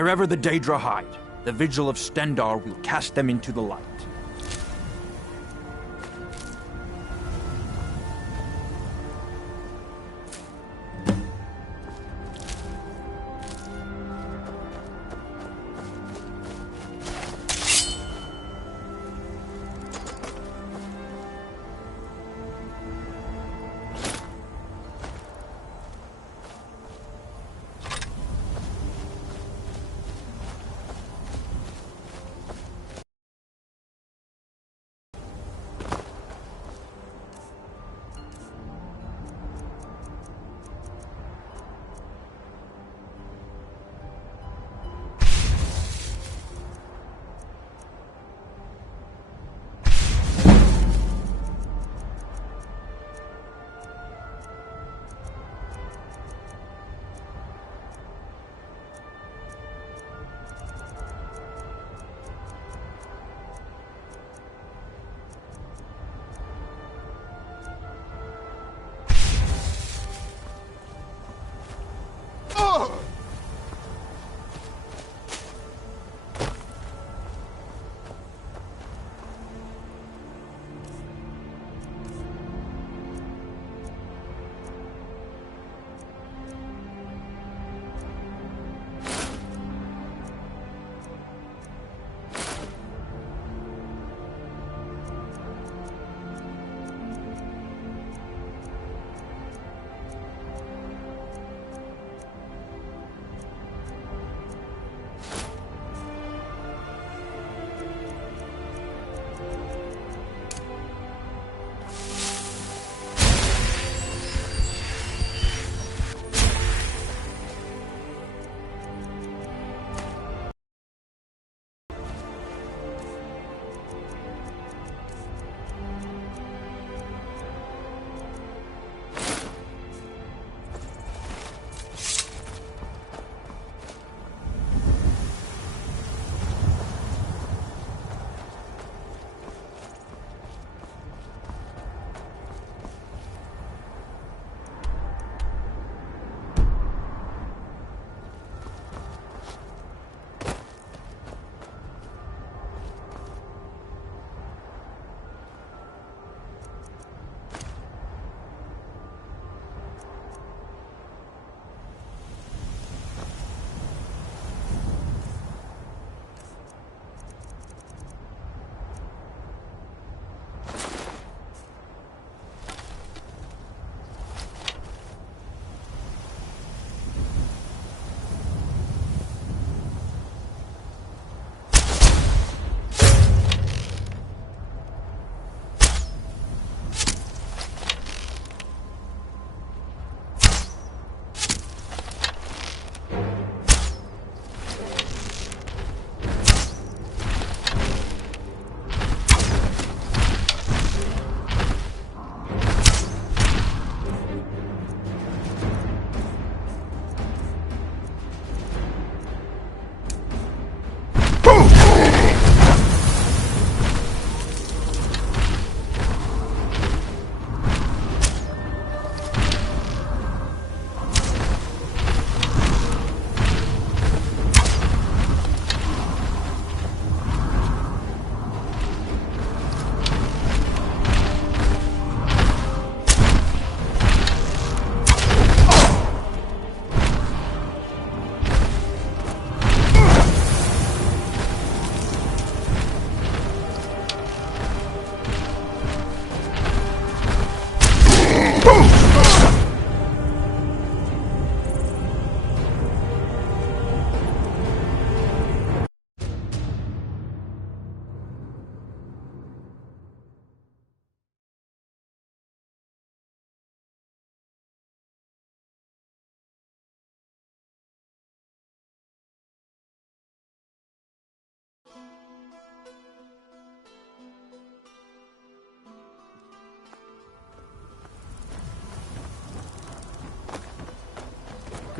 Wherever the Daedra hide, the Vigil of Stendarr will cast them into the light.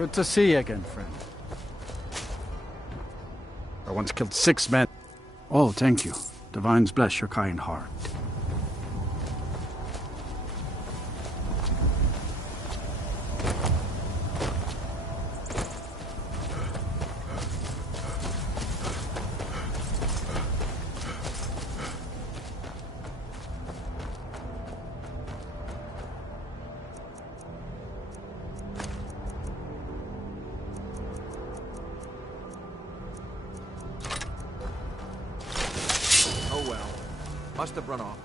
Good to see you again, friend. I once killed 6 men. Oh, thank you. Divines bless your kind heart. Must have run off.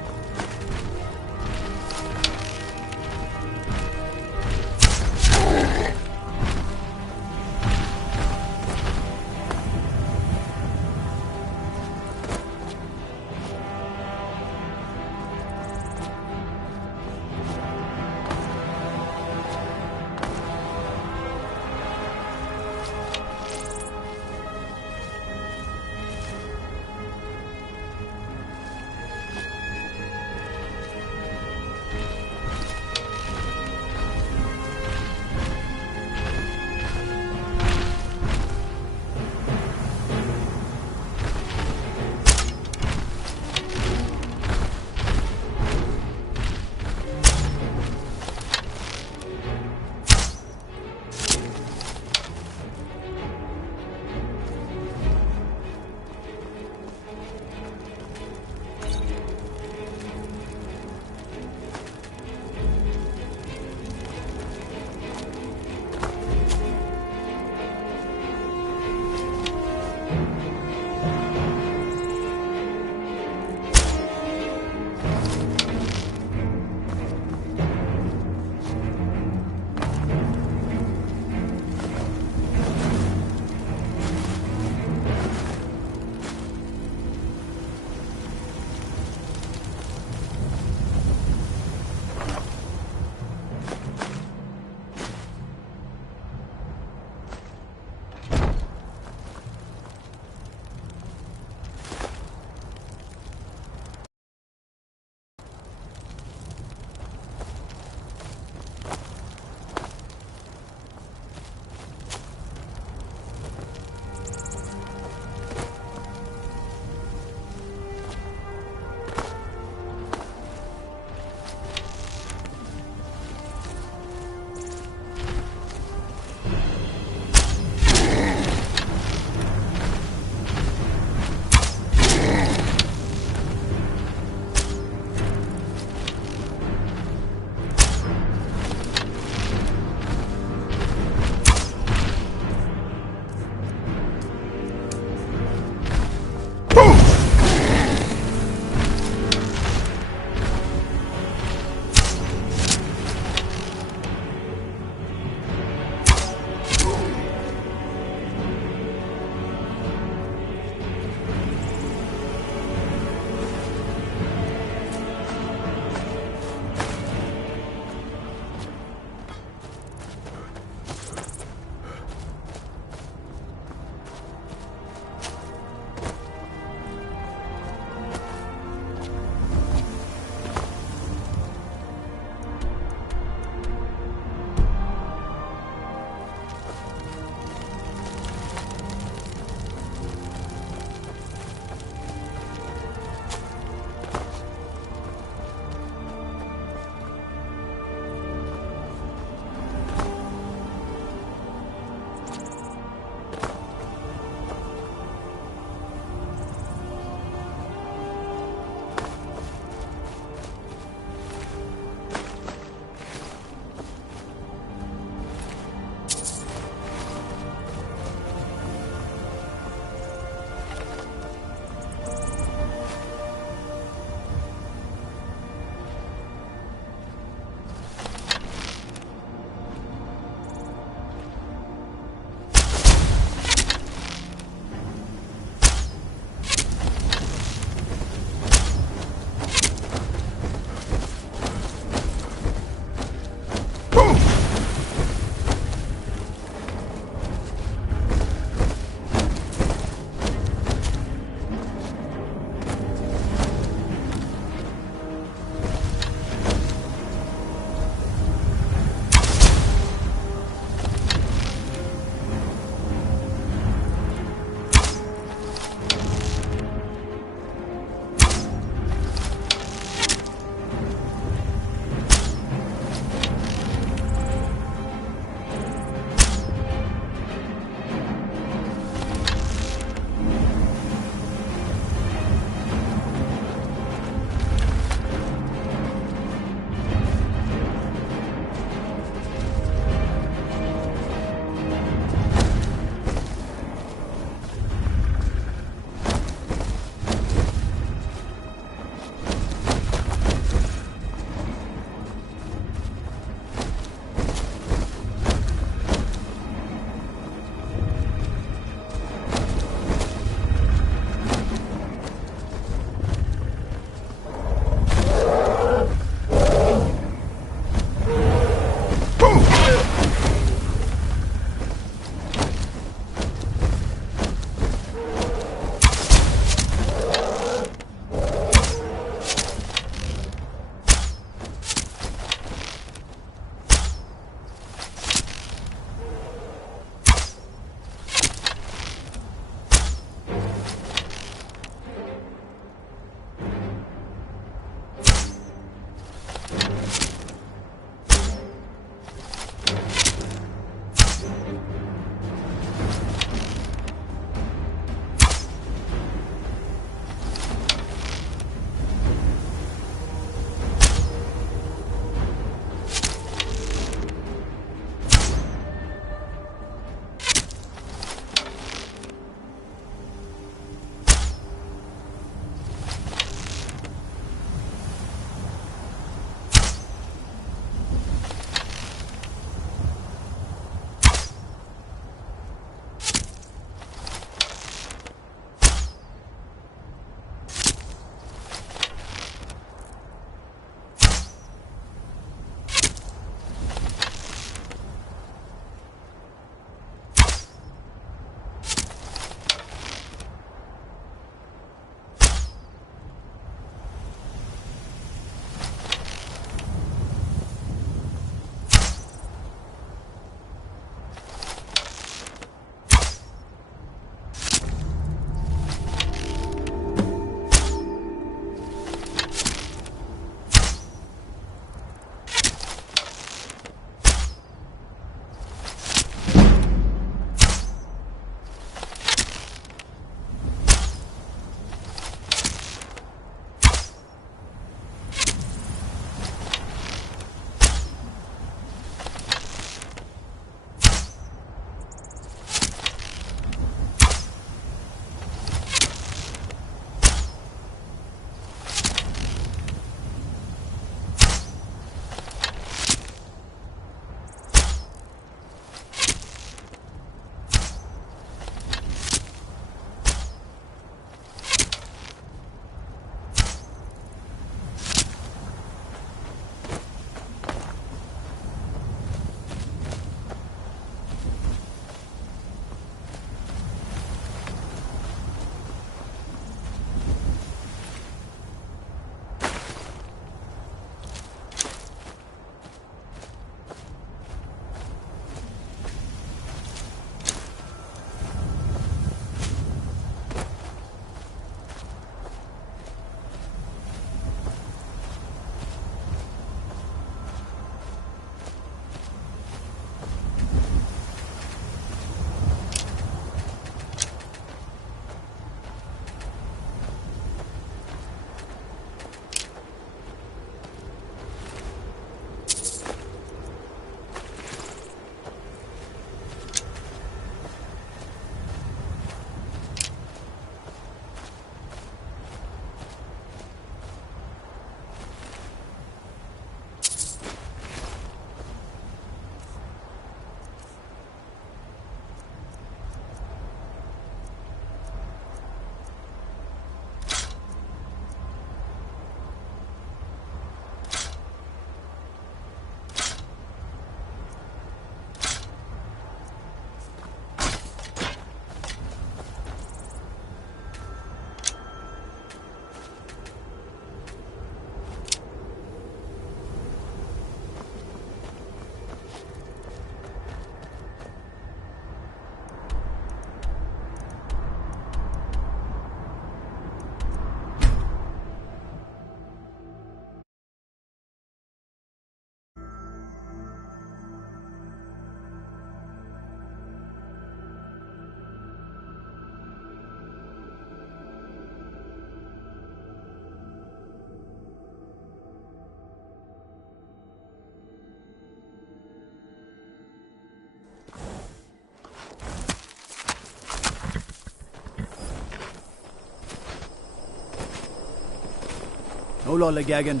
No lollygagging.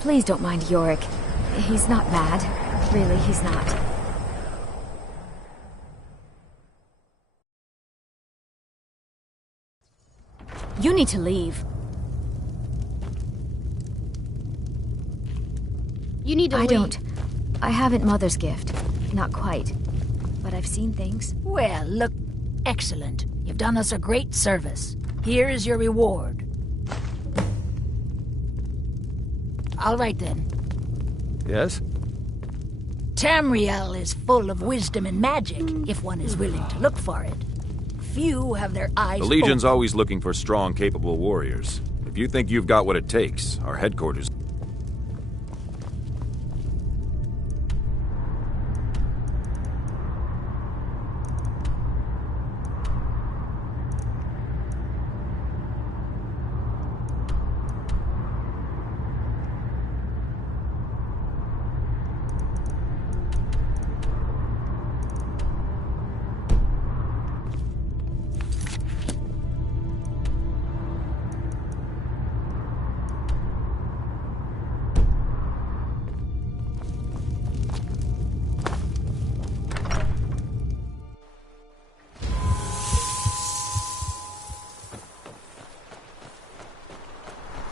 Please don't mind Yorick. He's not mad. Really, he's not. You need to leave. You need to leave. I don't. I haven't Mother's gift. Not quite. But I've seen things. Well, look. Excellent. You've done us a great service. Here is your reward. All right, then. Yes? Tamriel is full of wisdom and magic, if one is willing to look for it. Few have their eyes The Legion's always looking for strong, capable warriors. If you think you've got what it takes, our headquarters...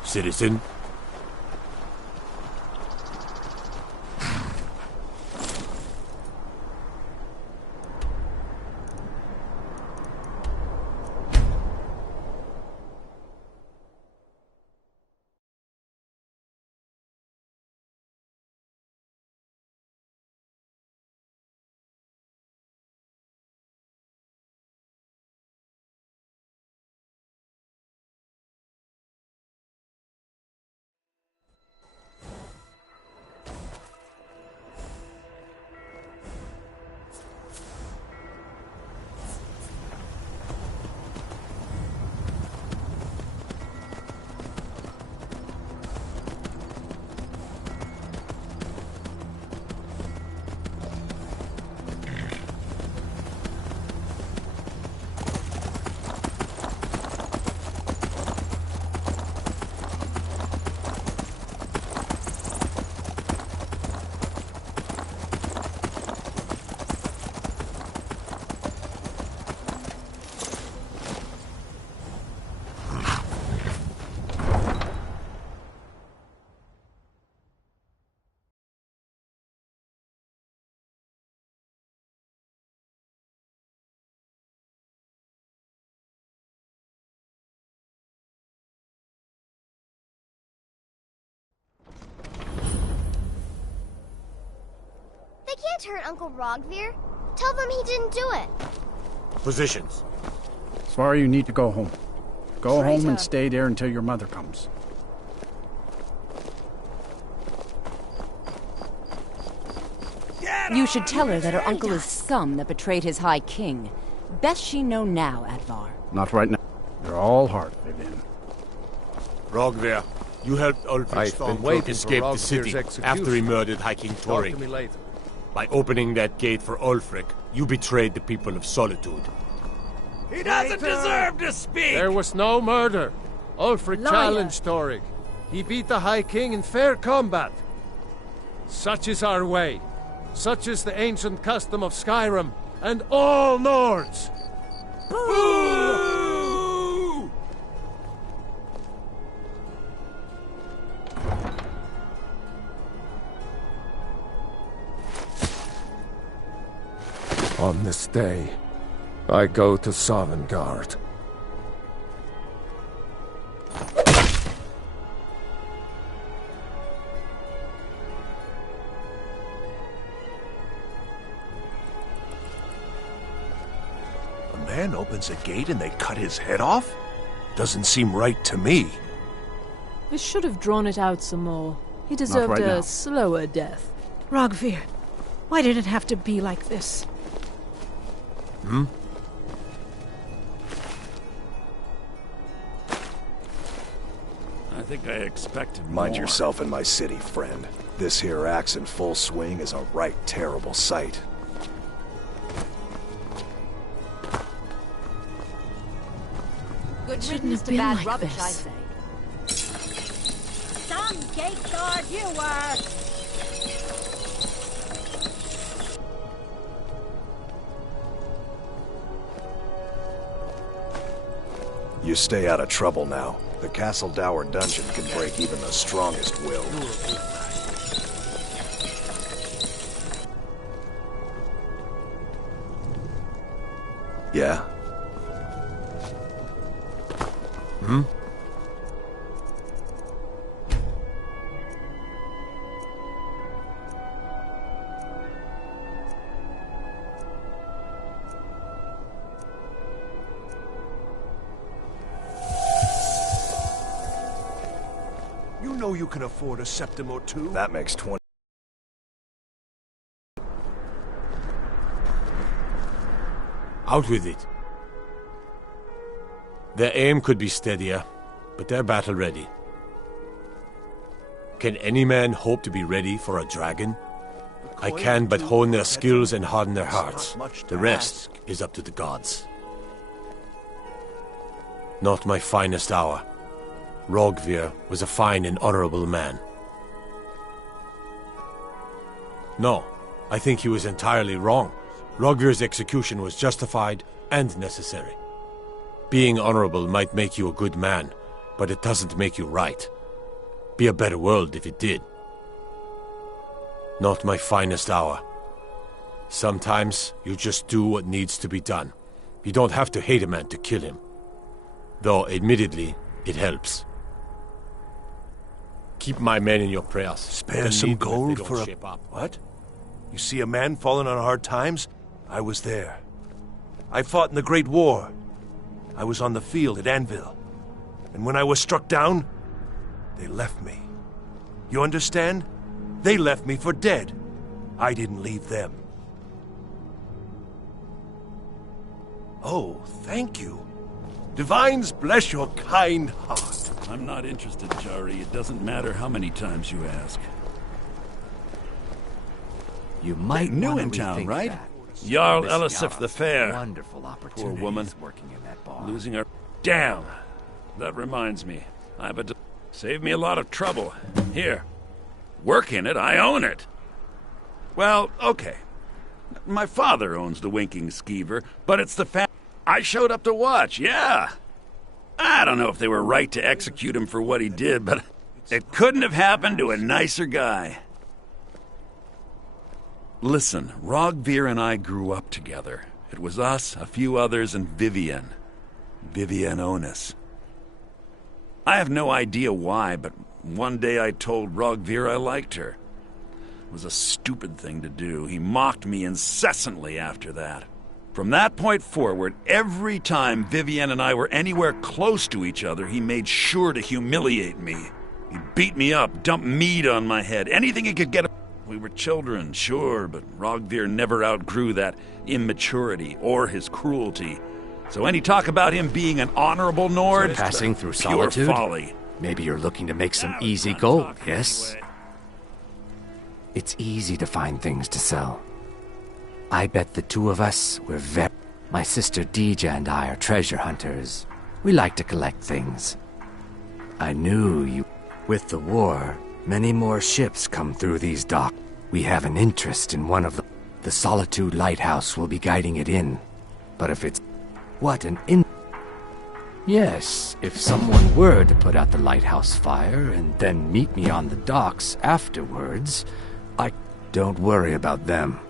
Citizen. They can't hurt Uncle Rogvir. Tell them he didn't do it. Positions. Svar, you need to go home. Go home and stay there until your mother comes. You should tell her that her uncle is scum that betrayed his high king. Best she know now, Advar. Not right now. They're all hard, Vivian. Rogvir, you helped Ulfric's Stormcloak escape the city after he murdered High King Torik. By opening that gate for Ulfric, you betrayed the people of Solitude. He doesn't deserve to speak! There was no murder. Ulfric challenged Torik. He beat the High King in fair combat. Such is our way. Such is the ancient custom of Skyrim and all Nords. Boo! On this day, I go to Sovngarde. A man opens a gate and they cut his head off? Doesn't seem right to me. We should have drawn it out some more. He deserved a slower death. Rogvir, why did it have to be like this? Hmm? I think I expected more. Mind yourself in my city, friend. This here axe in full swing is a right terrible sight. Good shouldn't have been like rubbish, I this. say. Some gateguard you were! You stay out of trouble now. The Castle Dower dungeon can break even the strongest will. Yeah? Hmm? You know you can afford a septim or two. That makes 20. Out with it. Their aim could be steadier, but they're battle ready. Can any man hope to be ready for a dragon? I can but hone their skills and harden their hearts. The rest is up to the gods. Not my finest hour. Rogvir was a fine and honorable man. No, I think he was entirely wrong. Rogvir's execution was justified and necessary. Being honorable might make you a good man, but it doesn't make you right. Be a better world if it did. Not my finest hour. Sometimes you just do what needs to be done. You don't have to hate a man to kill him. Though, admittedly, it helps. Keep my men in your prayers. Spare some gold for a... What? You see a man falling on hard times? I was there. I fought in the Great War. I was on the field at Anvil. And when I was struck down, they left me. You understand? They left me for dead. I didn't leave them. Oh, thank you. Divines bless your kind heart. I'm not interested, Jari. It doesn't matter how many times you ask. You might new in town, right? Jarl Elisif the Fair. Wonderful opportunity. Poor woman. Working in that bar. Losing her. Damn. That reminds me. I bet saved me a lot of trouble. Here. Work in it. I own it. Well, okay. My father owns the Winking Skeever, but it's the fact I showed up to watch. Yeah. I don't know if they were right to execute him for what he did, but it couldn't have happened to a nicer guy. Listen, Rogvir and I grew up together. It was us, a few others, and Vivienne. Vivienne Onus. I have no idea why, but one day I told Rogvir I liked her. It was a stupid thing to do. He mocked me incessantly after that. From that point forward, every time Vivienne and I were anywhere close to each other, he made sure to humiliate me. He beat me up, dumped meat on my head, anything he could get. We were children, sure, but Rogvir never outgrew that immaturity or his cruelty. So any talk about him being an honorable Nord? Passing through pure solitude? Folly. Maybe you're looking to make some easy gold, yes? It's easy to find things to sell. I bet the two of us were My sister Dija and I are treasure hunters. We like to collect things. I knew you... With the war, many more ships come through these docks. We have an interest in one of them. The Solitude Lighthouse will be guiding it in. But if it's... What an in... Yes, if someone were to put out the lighthouse fire and then meet me on the docks afterwards, Don't worry about them.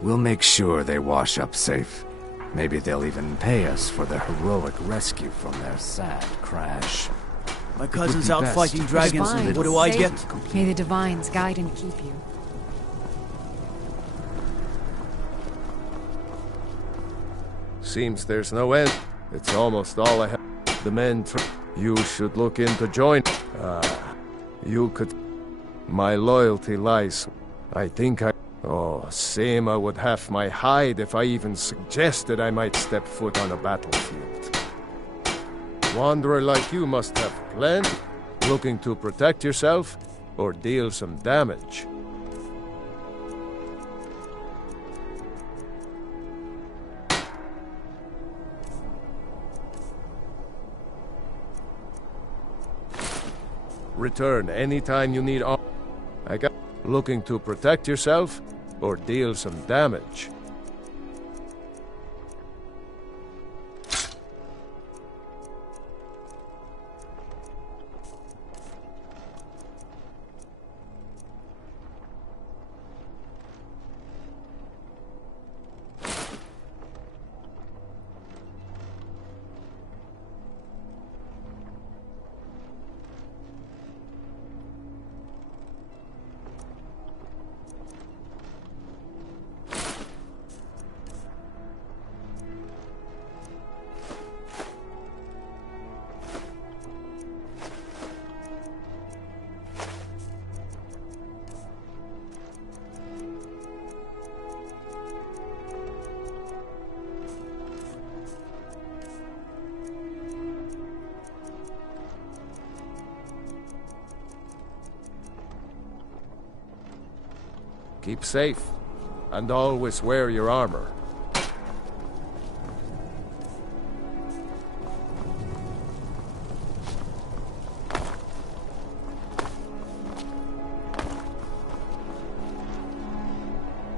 We'll make sure they wash up safe. Maybe they'll even pay us for their heroic rescue from their sad crash. My cousin's out fighting dragons. What do I get? May the Divines guide and keep you. Seems there's no end. It's almost all I have. The men you should look into join. You could... My loyalty lies... I think I... Oh, Seema would have my hide if I even suggested I might step foot on a battlefield. Wanderer like you must have plenty. Looking to protect yourself or deal some damage. Return anytime you need armor. I got looking to protect yourself or deal some damage. Keep safe, and always wear your armor.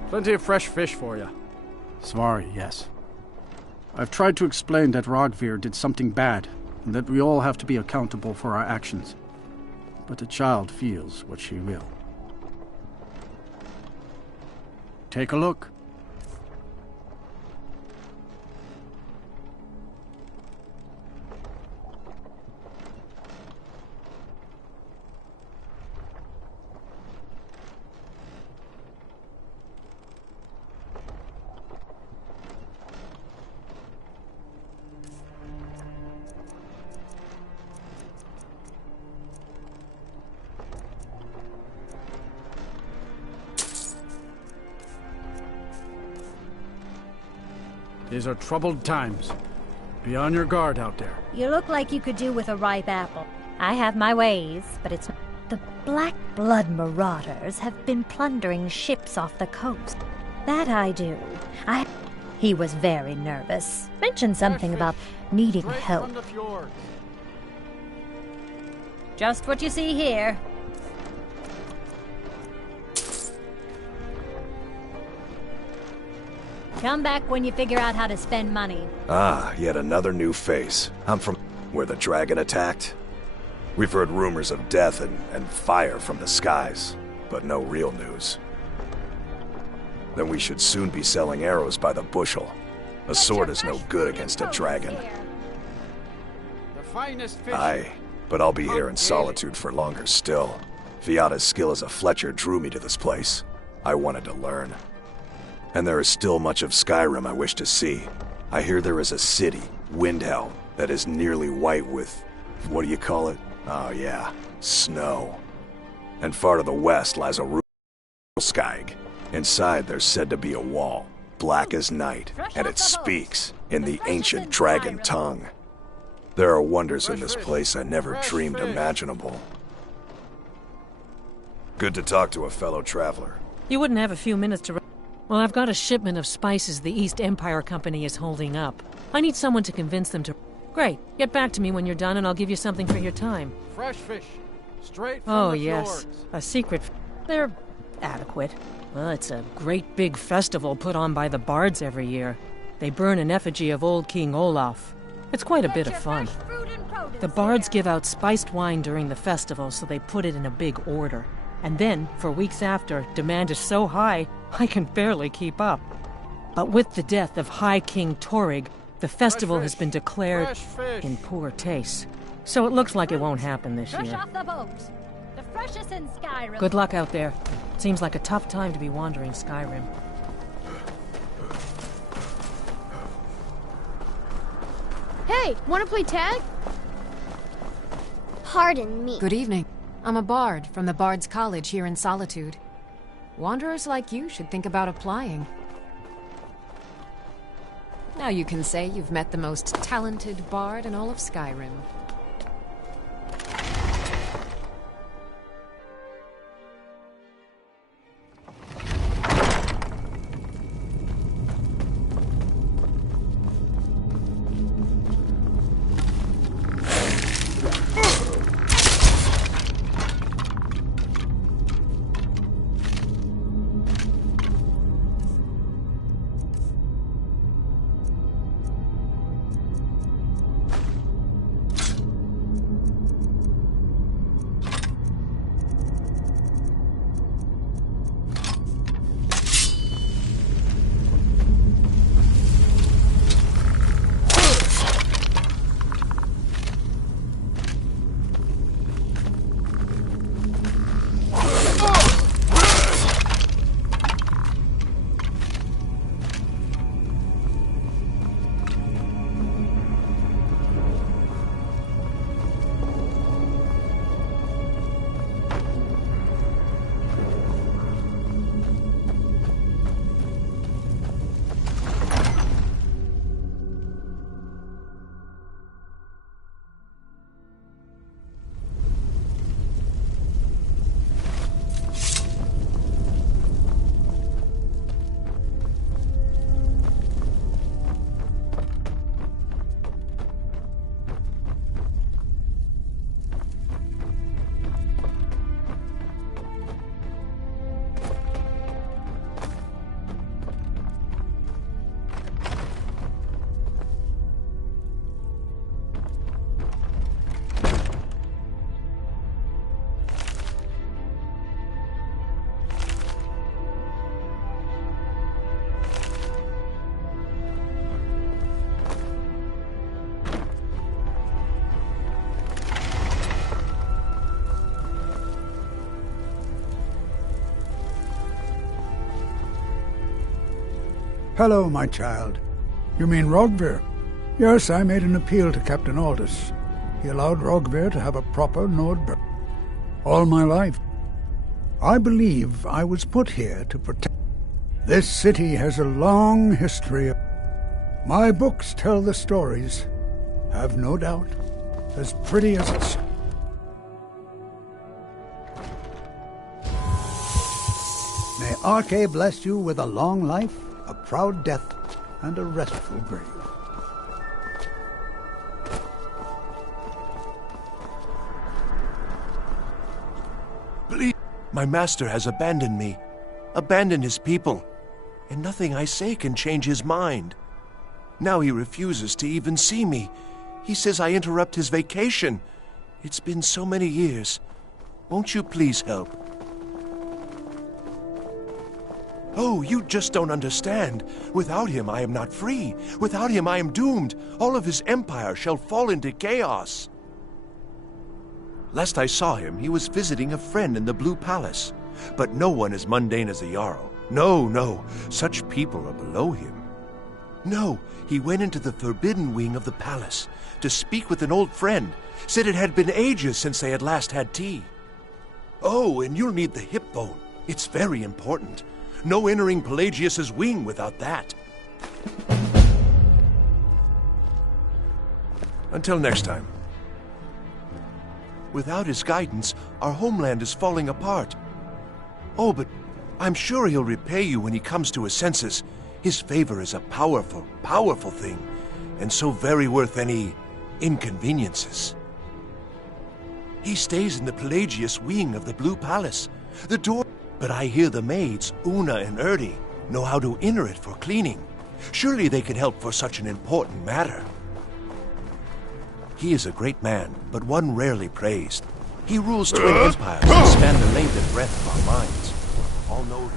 Plenty of fresh fish for you. Svari, yes. I've tried to explain that Rogvir did something bad, and that we all have to be accountable for our actions. But the child feels what she will. Take a look. These are troubled times. Be on your guard out there. You look like you could do with a ripe apple. I have my ways, but it's... The Black Blood marauders have been plundering ships off the coast. That I do. He was very nervous. Mentioned something about needing help. Just what you see here. Come back when you figure out how to spend money. Ah, yet another new face. I'm from where the dragon attacked. We've heard rumors of death and fire from the skies, but no real news. Then we should soon be selling arrows by the bushel. A sword is no good against a dragon. The finest fish. Aye, but I'll be here in solitude for longer still. Viata's skill as a fletcher drew me to this place. I wanted to learn. And there is still much of Skyrim I wish to see. I hear there is a city, Windhelm, that is nearly white with... what do you call it? Oh yeah, snow. And far to the west lies a Skyg. Inside there's said to be a wall, black as night, and it speaks in the ancient dragon tongue. There are wonders in this place I never dreamed imaginable. Good to talk to a fellow traveler. You wouldn't have a few minutes to... Well, I've got a shipment of spices the East Empire Company is holding up. I need someone to convince them to... Great. Get back to me when you're done and I'll give you something for your time. Fresh fish. Straight from the fjords. A secret... They're adequate. Well, it's a great big festival put on by the bards every year. They burn an effigy of old King Olaf. It's quite a bit of fun. The bards give out spiced wine during the festival, so they put it in a big order. And then, for weeks after, demand is so high, I can barely keep up. But with the death of High King Torrig, the festival has been declared in poor taste. So it looks like it won't happen this year. Off the boat. The freshest in Skyrim. Good luck out there. Seems like a tough time to be wandering Skyrim. Hey, wanna play tag? Pardon me. Good evening. I'm a bard from the Bard's College here in Solitude. Wanderers like you should think about applying. Now you can say you've met the most talented bard in all of Skyrim. Hello, my child. You mean Rogvir? Yes, I made an appeal to Captain Aldous. He allowed Rogvir to have a proper Nord birth. All my life. I believe I was put here to protect. This city has a long history. My books tell the stories. Have no doubt. As pretty as it's... May Arche bless you with a long life, a proud death, and a restful grave. Please, my master has abandoned me, abandoned his people, and nothing I say can change his mind. Now he refuses to even see me. He says I interrupt his vacation. It's been so many years. Won't you please help? Oh, you just don't understand. Without him, I am not free. Without him, I am doomed. All of his empire shall fall into chaos. Last I saw him, he was visiting a friend in the Blue Palace. But no one as mundane as the Jarl. No, no, such people are below him. No, he went into the forbidden wing of the palace to speak with an old friend. Said it had been ages since they had last had tea. Oh, and you'll need the hip bone. It's very important. No entering Pelagius's wing without that. Until next time. Without his guidance, our homeland is falling apart. Oh, but I'm sure he'll repay you when he comes to his senses. His favor is a powerful, powerful thing, and so very worth any inconveniences. He stays in the Pelagius wing of the Blue Palace. The door... But I hear the maids, Una and Erdi, know how to enter it for cleaning. Surely they can help for such an important matter. He is a great man, but one rarely praised. He rules twin empires and span the length and breadth of our minds. All know him.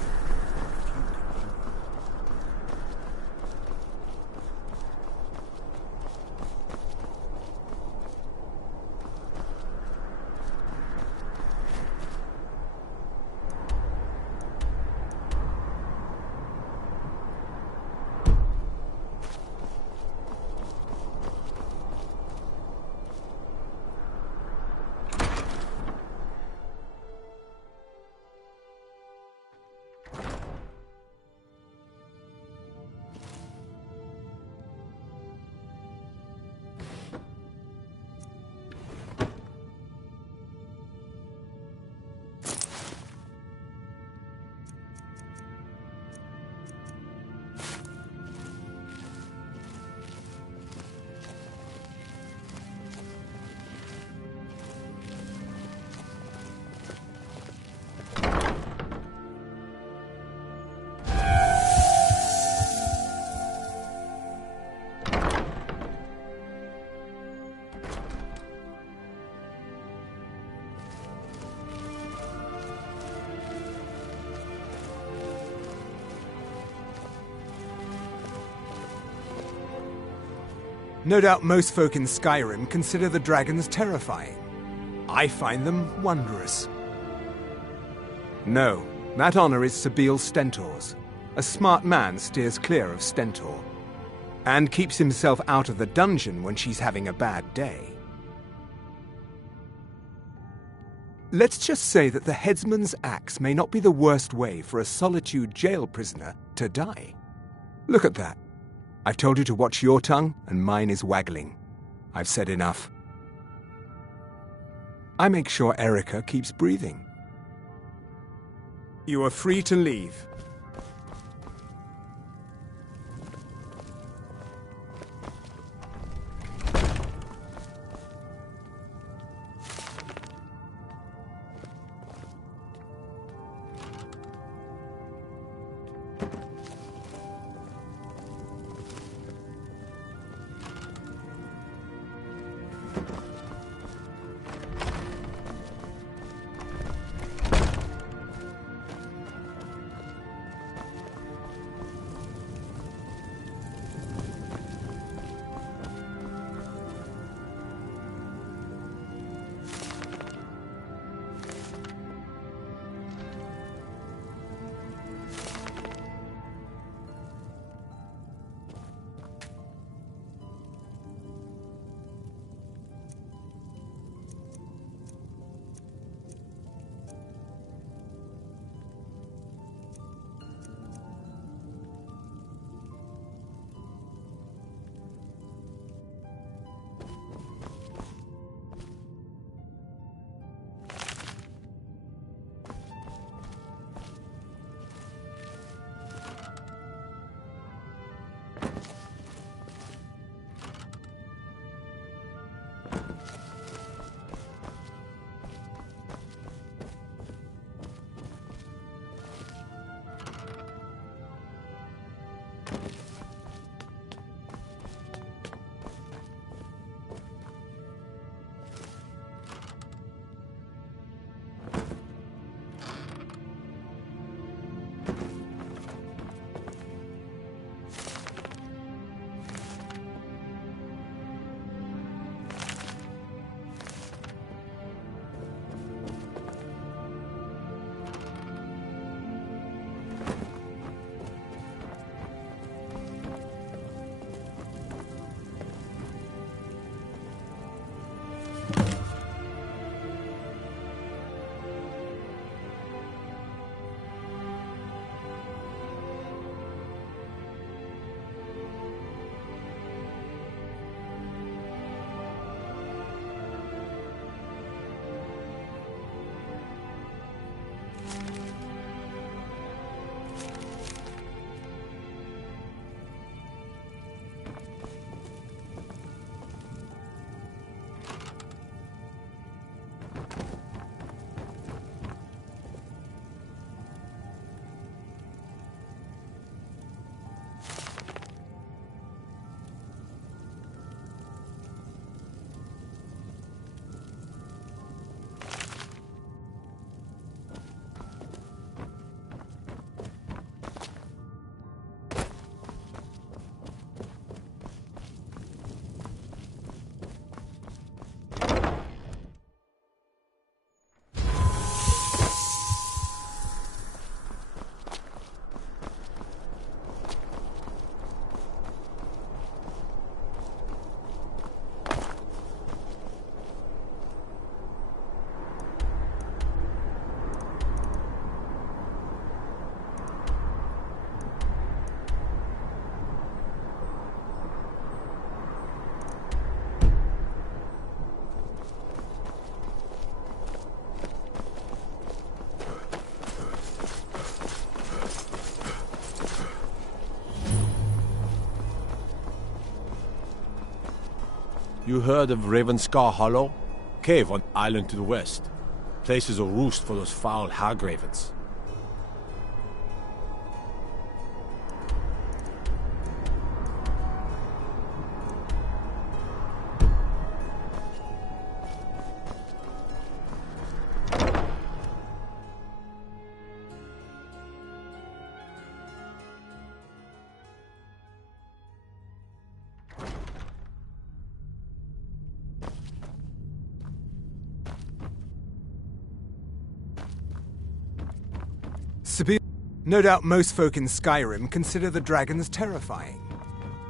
No doubt most folk in Skyrim consider the dragons terrifying. I find them wondrous. No, that honor is Sabile Stentor's. A smart man steers clear of Stentor, and keeps himself out of the dungeon when she's having a bad day. Let's just say that the headsman's axe may not be the worst way for a Solitude jail prisoner to die. Look at that. I've told you to watch your tongue, and mine is waggling. I've said enough. I make sure Erica keeps breathing. You are free to leave. You heard of Ravenscar Hollow? Cave on island to the west. Place is a roost for those foul hag-ravens. No doubt most folk in Skyrim consider the dragons terrifying.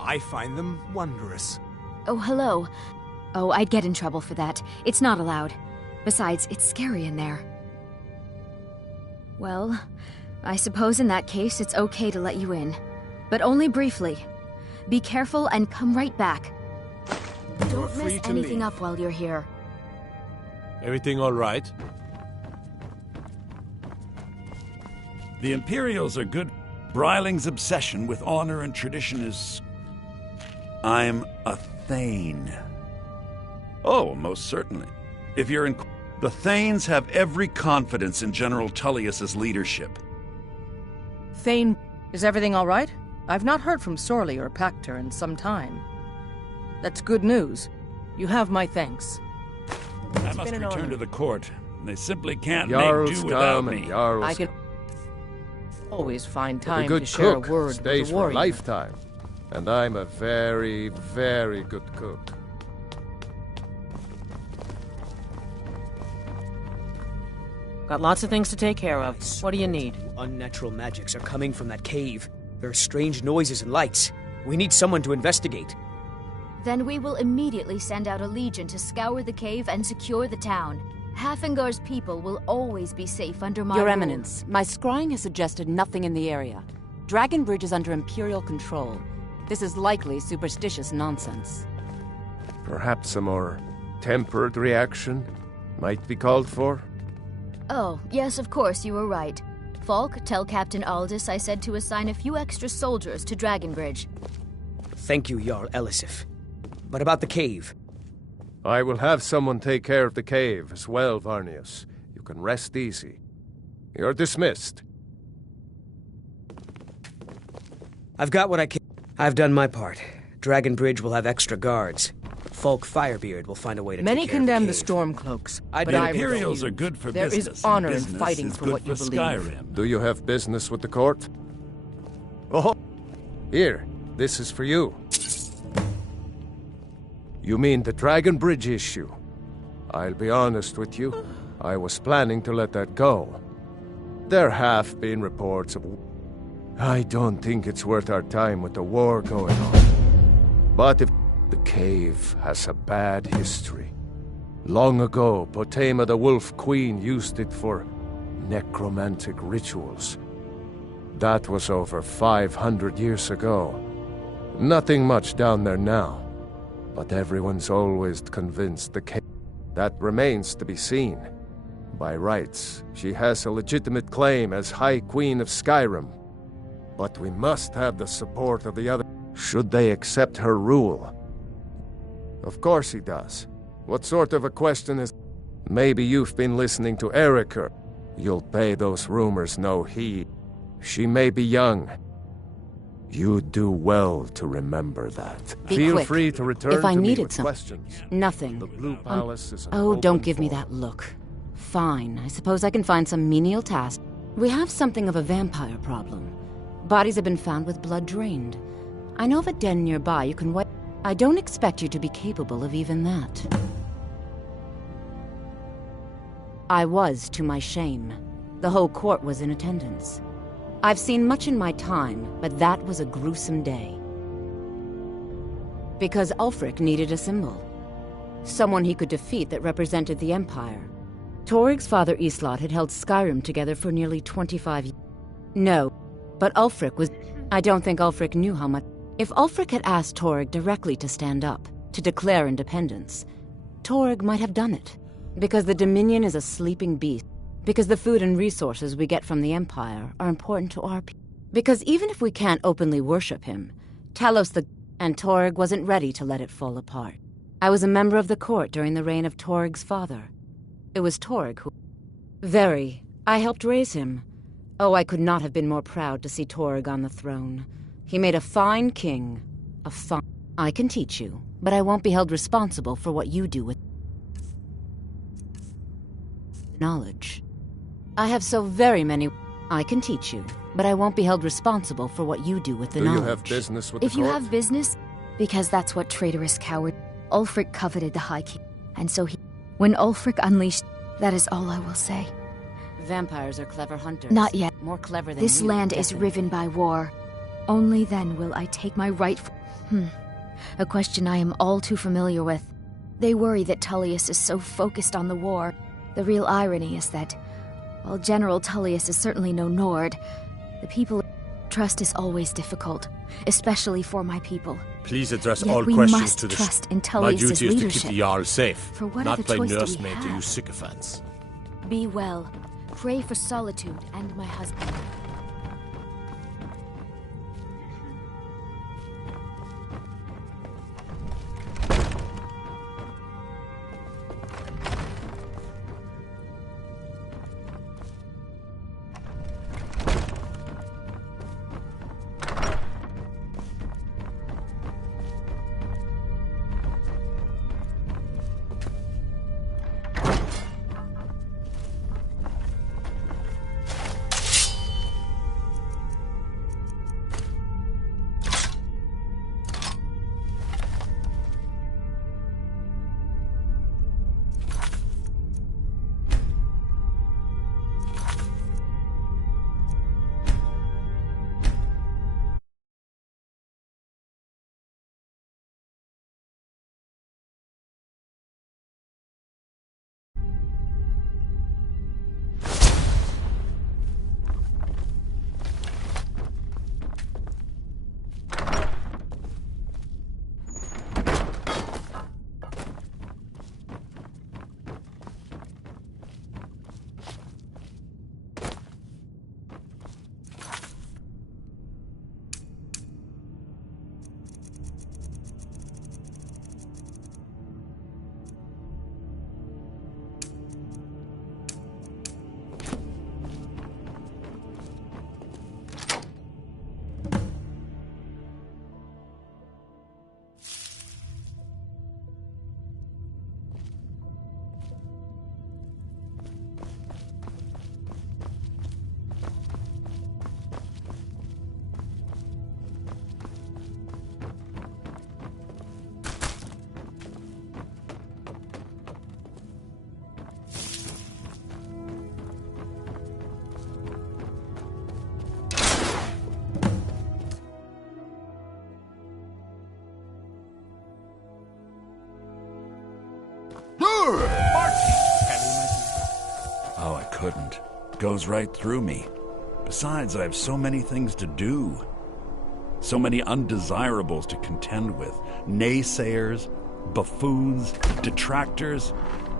I find them wondrous. Oh, hello. Oh, I'd get in trouble for that. It's not allowed. Besides, it's scary in there. Well, I suppose in that case it's okay to let you in. But only briefly. Be careful and come right back. Don't mess anything up while you're here. Everything all right? The Imperials are good. Bryling's obsession with honor and tradition is... I'm a Thane. Oh, most certainly. If you're in... The Thanes have every confidence in General Tullius's leadership. Thane, is everything all right? I've not heard from Sorley or Pactor in some time. That's good news. You have my thanks. I must return to the court. They simply can't make do without me. I can always find time to good share cook a word stays with a for a warrior. lifetime. And I'm a very, very good cook. Got lots of things to take care of. What do you need? Unnatural magics are coming from that cave. There are strange noises and lights. We need someone to investigate. Then we will immediately send out a legion to scour the cave and secure the town. Hafingar's people will always be safe under my Your rule. Eminence, my scrying has suggested nothing in the area. Dragonbridge is under Imperial control. This is likely superstitious nonsense. Perhaps a more tempered reaction might be called for? Oh, yes, of course, you were right. Falk, tell Captain Aldous I said to assign a few extra soldiers to Dragonbridge. Thank you, Jarl Elisif. But about the cave? I will have someone take care of the cave as well, Varnius. You can rest easy. You're dismissed. I've got what I can. I've done my part. Dragonbridge will have extra guards. Falk Firebeard will find a way to Many take care condemn of the cave. Stormcloaks, but The I Imperials refuse. are good for There business. is honor in Business fighting is for good what you for believe. Skyrim. Do you have business with the court? Oh, here, this is for you. You mean the Dragonbridge issue? I'll be honest with you, I was planning to let that go. There have been reports of... I don't think it's worth our time with the war going on. But if the cave has a bad history. Long ago, Potema the Wolf Queen used it for necromantic rituals. That was over 500 years ago. Nothing much down there now. But everyone's always convinced the cave... That remains to be seen. By rights, she has a legitimate claim as High Queen of Skyrim. But we must have the support of the other... Should they accept her rule? Of course he does. What sort of a question is... Maybe you've been listening to Erica. You'll pay those rumors no heed. She may be young. You'd do well to remember that. Be Feel quick. free to return If I to me needed with something. questions. Nothing. The Blue Palace is an Oh, open don't give me forum. that look. Fine, I suppose I can find some menial task. We have something of a vampire problem. Bodies have been found with blood drained. I know of a den nearby you can wipe. I don't expect you to be capable of even that. I was, to my shame. The whole court was in attendance. I've seen much in my time, but that was a gruesome day. Because Ulfric needed a symbol. Someone he could defeat that represented the Empire. Torig's father Islot had held Skyrim together for nearly 25 years. No, but Ulfric was... I don't think Ulfric knew how much... If Ulfric had asked Torig directly to stand up, to declare independence, Torig might have done it. Because the Dominion is a sleeping beast. Because the food and resources we get from the Empire are important to our people. Because even if we can't openly worship him, Talos the... And Torig wasn't ready to let it fall apart. I was a member of the court during the reign of Toryg's father. It was Toryg who... Very. I helped raise him. Oh, I could not have been more proud to see Toryg on the throne. He made a fine king. A fine... I can teach you, but I won't be held responsible for what you do with... knowledge. I have so very many... I can teach you, but I won't be held responsible for what you do with the knowledge. Do you have business with the court? If you have business, because that's what traitorous coward Ulfric coveted the High King, and so he... When Ulfric unleashed... That is all I will say. Vampires are clever hunters. Not yet. More clever than This you, land is definitely. riven by war. Only then will I take my rightful... A question I am all too familiar with. They worry that Tullius is so focused on the war. The real irony is that, while General Tullius is certainly no Nord, the people... Trust is always difficult, especially for my people. Please address Yet all we questions must to the... trust in My Tullius's duty is to leadership. keep the Jarl safe, For what not other play choice do we nursemaid to have? you sycophants. Be well. Pray for Solitude and my husband. Oh, I couldn't. It goes right through me. Besides, I have so many things to do. So many undesirables to contend with. Naysayers, buffoons, detractors.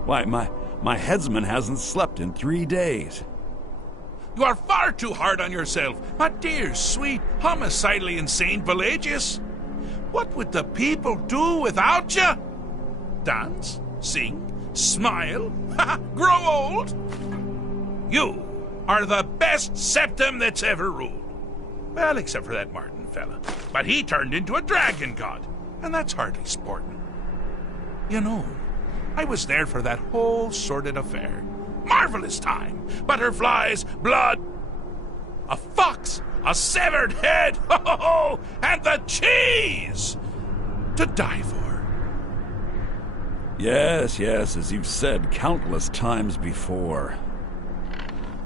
Why, my headsman hasn't slept in 3 days. You are far too hard on yourself, my dear, sweet, homicidally insane Pelagius. What would the people do without you? Dance? Sing? Smile? Grow old? You are the best septum that's ever ruled. Well, except for that Martin fella. But he turned into a dragon god, and that's hardly sporting. You know, I was there for that whole sordid affair. Marvelous time. Butterflies, blood, a fox, a severed head, ho ho ho, and the cheese to die for. Yes, as you've said countless times before.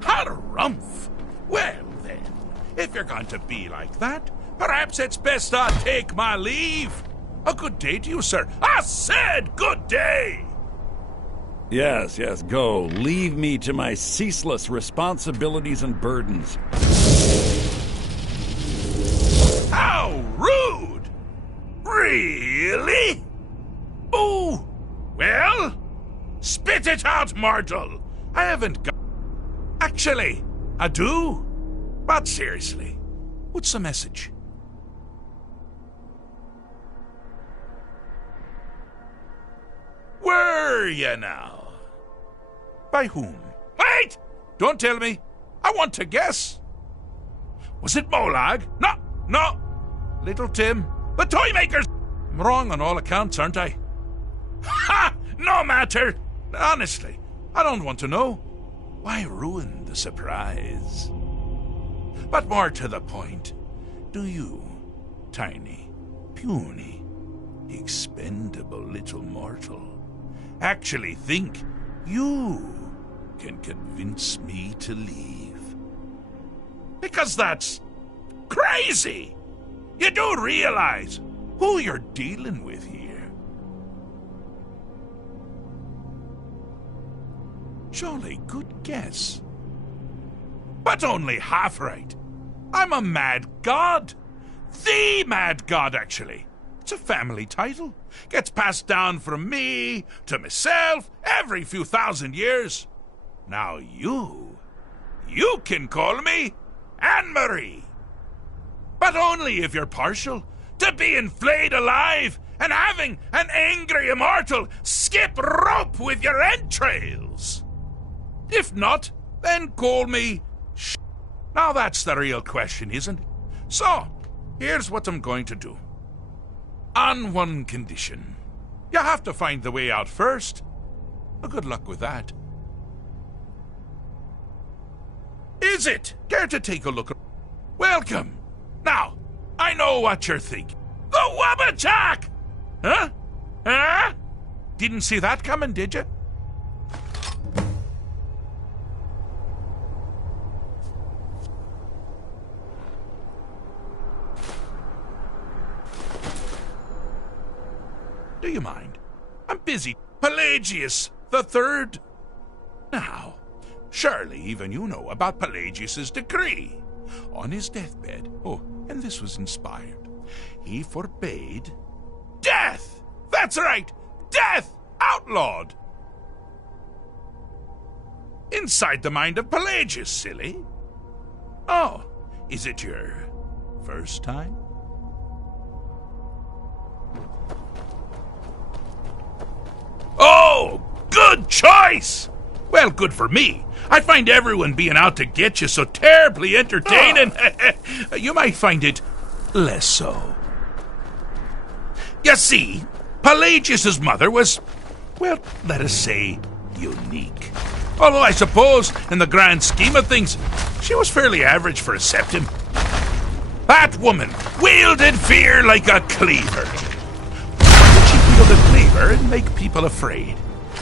Harumph! Well then, if you're going to be like that, perhaps it's best I take my leave. A good day to you, sir. I said good day! Yes, go. Leave me to my ceaseless responsibilities and burdens. How rude! Really? Ooh! Well, spit it out, mortal. I haven't got... Actually, I do. But seriously, what's the message? Were you now? By whom? Wait! Don't tell me. I want to guess. Was it Molag? No. Little Tim. The toy makers. I'm wrong on all accounts, aren't I? Ha! No matter. Honestly, I don't want to know. Why ruin the surprise? But more to the point, do you, tiny, puny, expendable little mortal, actually think you can convince me to leave? Because that's crazy! You do realize who you're dealing with here. Jolly good guess. But only half right. I'm a mad god. The mad god, actually. It's a family title. Gets passed down from me to myself every few thousand years. Now you can call me Anne-Marie. But only if you're partial to being flayed alive and having an angry immortal skip rope with your entrails. If not, then call me Now that's the real question, isn't it? So, here's what I'm going to do. On one condition. You have to find the way out first. Well, good luck with that. Is it? Care to take a look? Welcome. Now, I know what you're thinking. The Wabbajack! Huh? Didn't see that coming, did you? Do you mind? I'm busy. Pelagius the Third. Now, surely even you know about Pelagius's decree. On his deathbed, and this was inspired, he forbade death! That's right! Death! Outlawed! Inside the mind of Pelagius, silly. Oh, is it your first time? Oh, good choice! Well, good for me. I find everyone being out to get you so terribly entertaining. You might find it less so. You see, Pelagius's mother was, well, let us say, unique. Although I suppose, in the grand scheme of things, she was fairly average for a septim. That woman wielded fear like a cleaver. How did she wield a cleaver and make people afraid?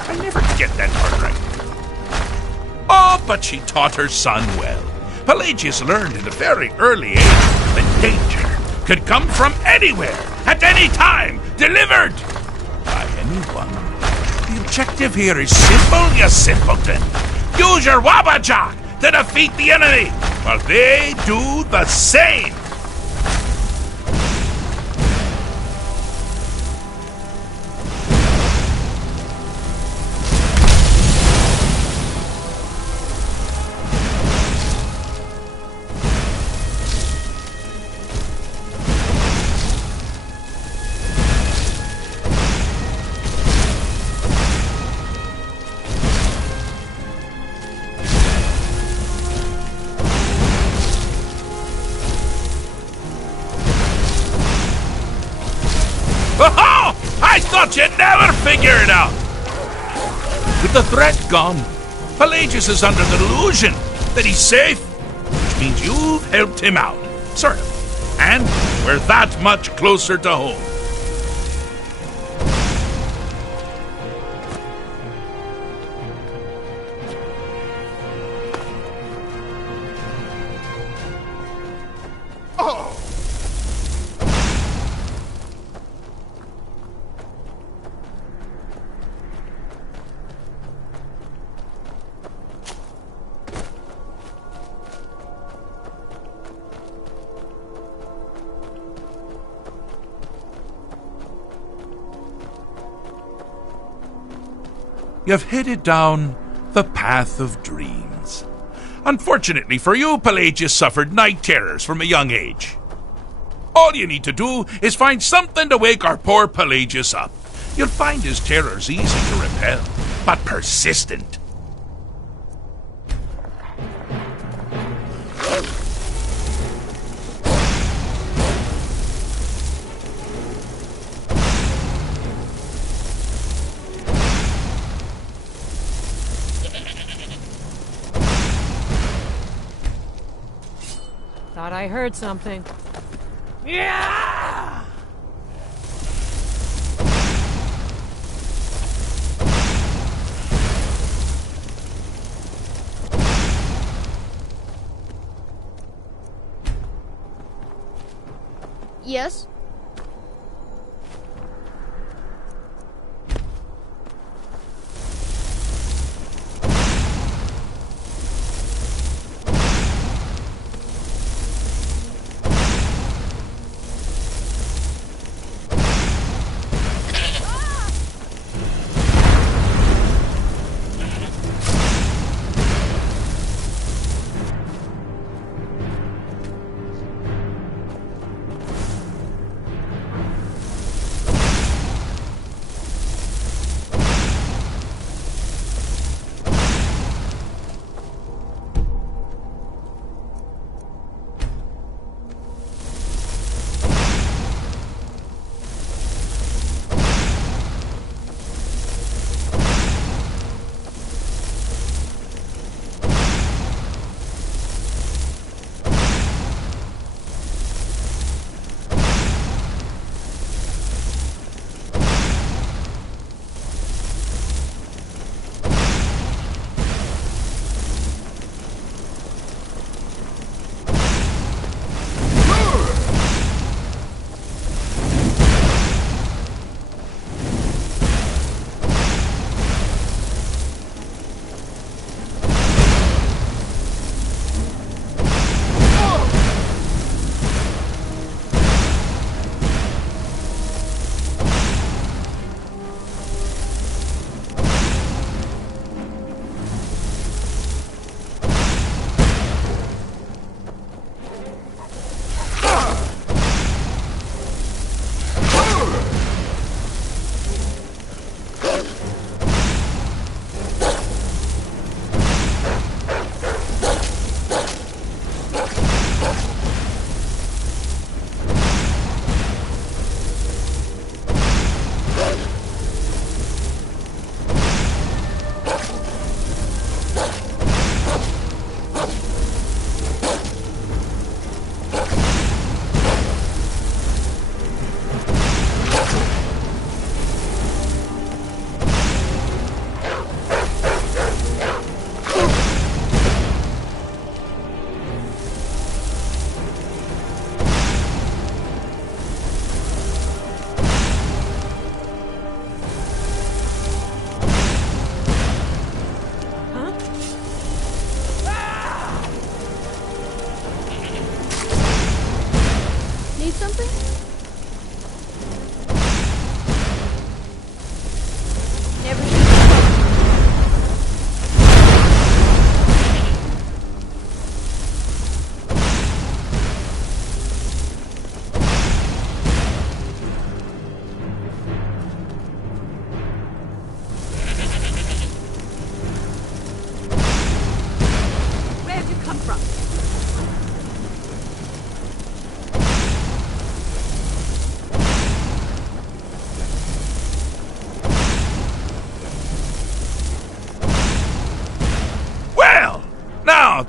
I never get that part right. Oh, but she taught her son well. Pelagius learned at a very early age that danger could come from anywhere, at any time, delivered by anyone. The objective here is simple, you simpleton. Use your Wabbajack to defeat the enemy, while they do the same. I thought you'd never figure it out! With the threat gone, Pelagius is under the delusion that he's safe, which means you've helped him out, sort of. And we're that much closer to home. You've headed down the path of dreams. Unfortunately for you, Pelagius suffered night terrors from a young age. All you need to do is find something to wake our poor Pelagius up. You'll find his terrors easy to repel, but persistent. Thought I heard something. Yeah! Yes?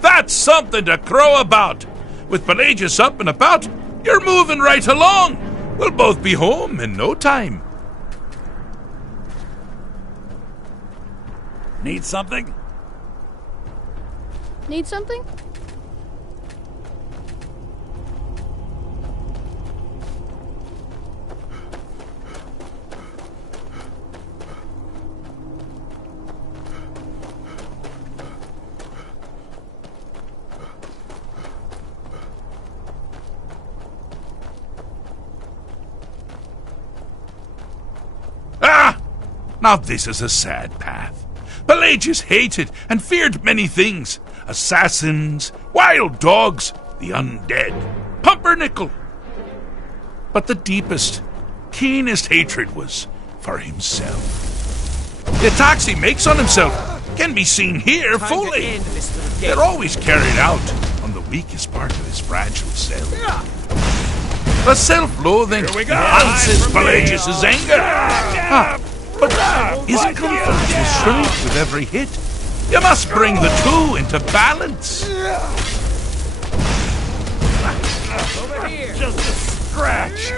That's something to crow about. With Pelagius up and about, you're moving right along. We'll both be home in no time. Need something? Need something? Now this is a sad path. Pelagius hated and feared many things. Assassins, wild dogs, the undead, pumpernickel. But the deepest, keenest hatred was for himself. The attacks he makes on himself can be seen here fully. They're always carried out on the weakest part of his fragile self. The self-loathing enhances Pelagius' anger. But his confidence will shrink with every hit. You must bring the two into balance. Over here. Just a scratch.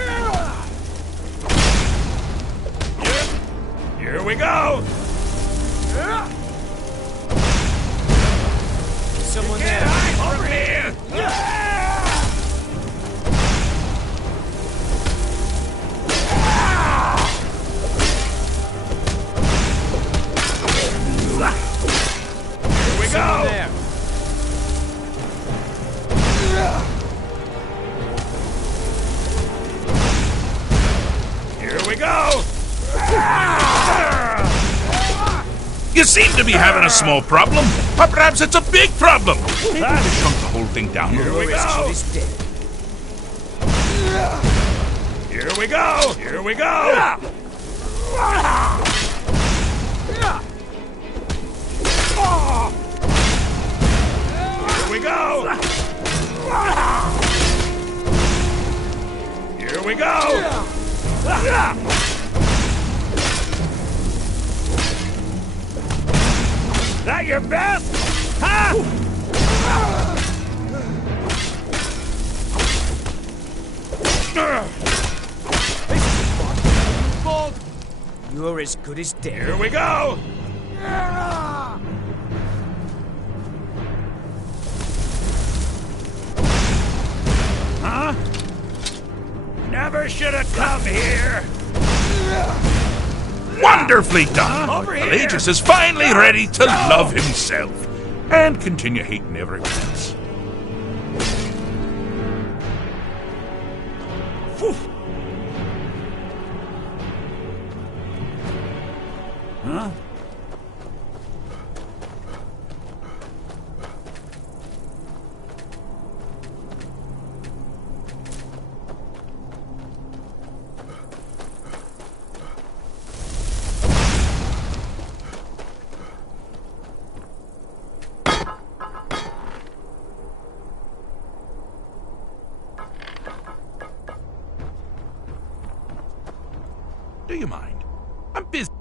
Here we go. Someone there. Over here. Here we go. There. Here we go. You seem to be having a small problem, or perhaps it's a big problem. Maybe we shrunk the whole thing down. Here we go. Here we go. Here we go. Here we go. Here we go. That your best? Huh? You're as good as dead. Here we go. Huh? Never should have come here. Wonderfully done! Pelagius is finally ready to love himself and continue hating everyone else. Phew. Huh? Do you mind? I'm busy.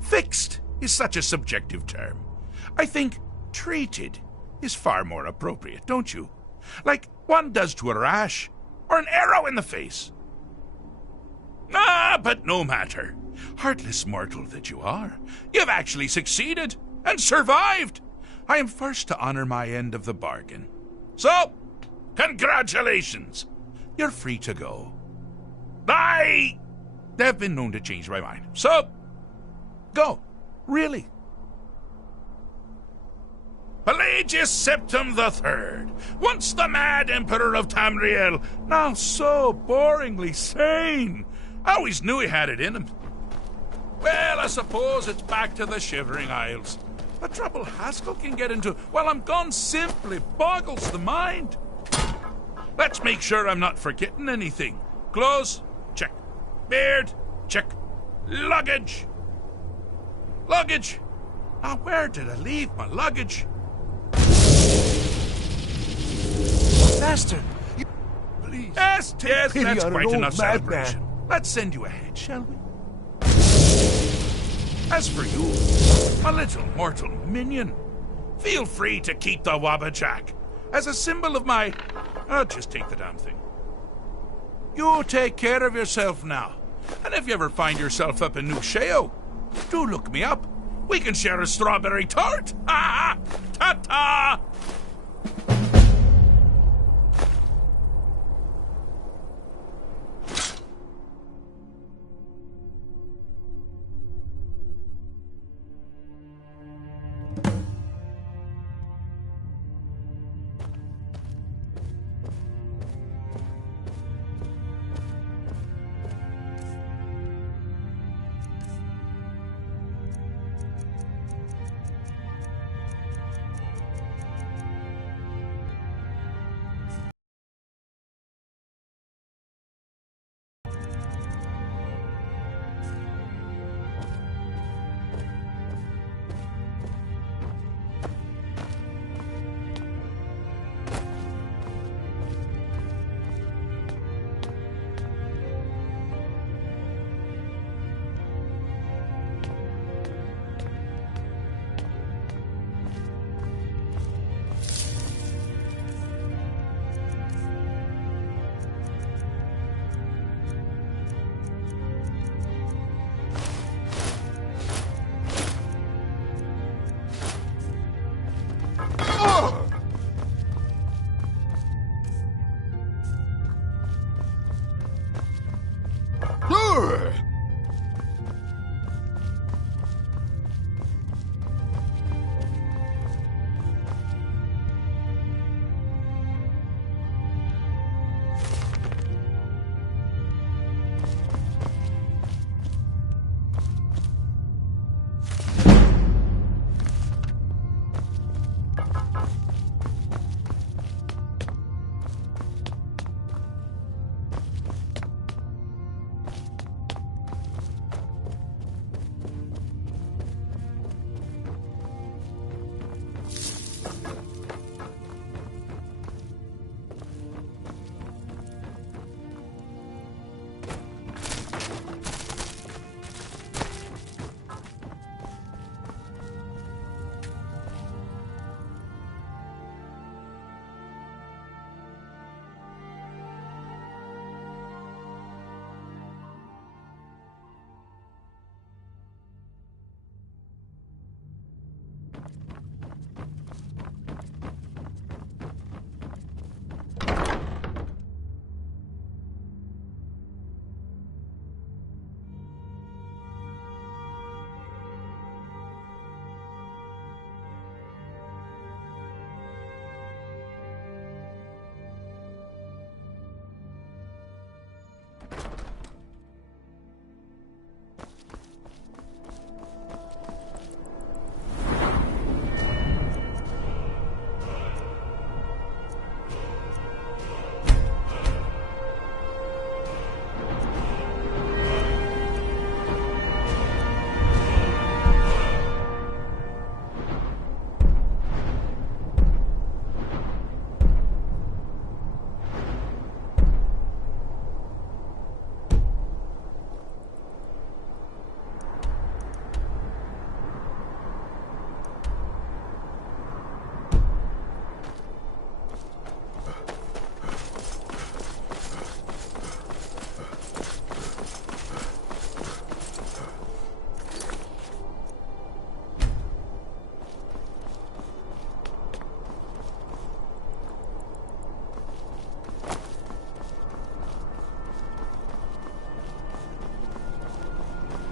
Fixed is such a subjective term. I think treated is far more appropriate, don't you? Like one does to a rash or an arrow in the face. But no matter. Heartless mortal that you are, you've actually succeeded and survived. I am first to honor my end of the bargain. So, congratulations. You're free to go. They've been known to change my mind. So, go. Really. Pelagius Septim III, once the mad emperor of Tamriel, now so boringly sane. I always knew he had it in him. Well, I suppose it's back to the Shivering Isles. The trouble Haskell can get into while I'm gone simply boggles the mind. Let's make sure I'm not forgetting anything. Clothes, check. Beard, check. Luggage. Luggage. Now, where did I leave my luggage? Master, please. Yes, that's on quite an enough old celebration. Let's send you ahead, shall we? As for you, my little mortal minion, feel free to keep the Wabbajack as a symbol of my... just take the damn thing. You take care of yourself now. And if you ever find yourself up in New Sheo, do look me up. We can share a strawberry tart. Ha ha! Ta-ta!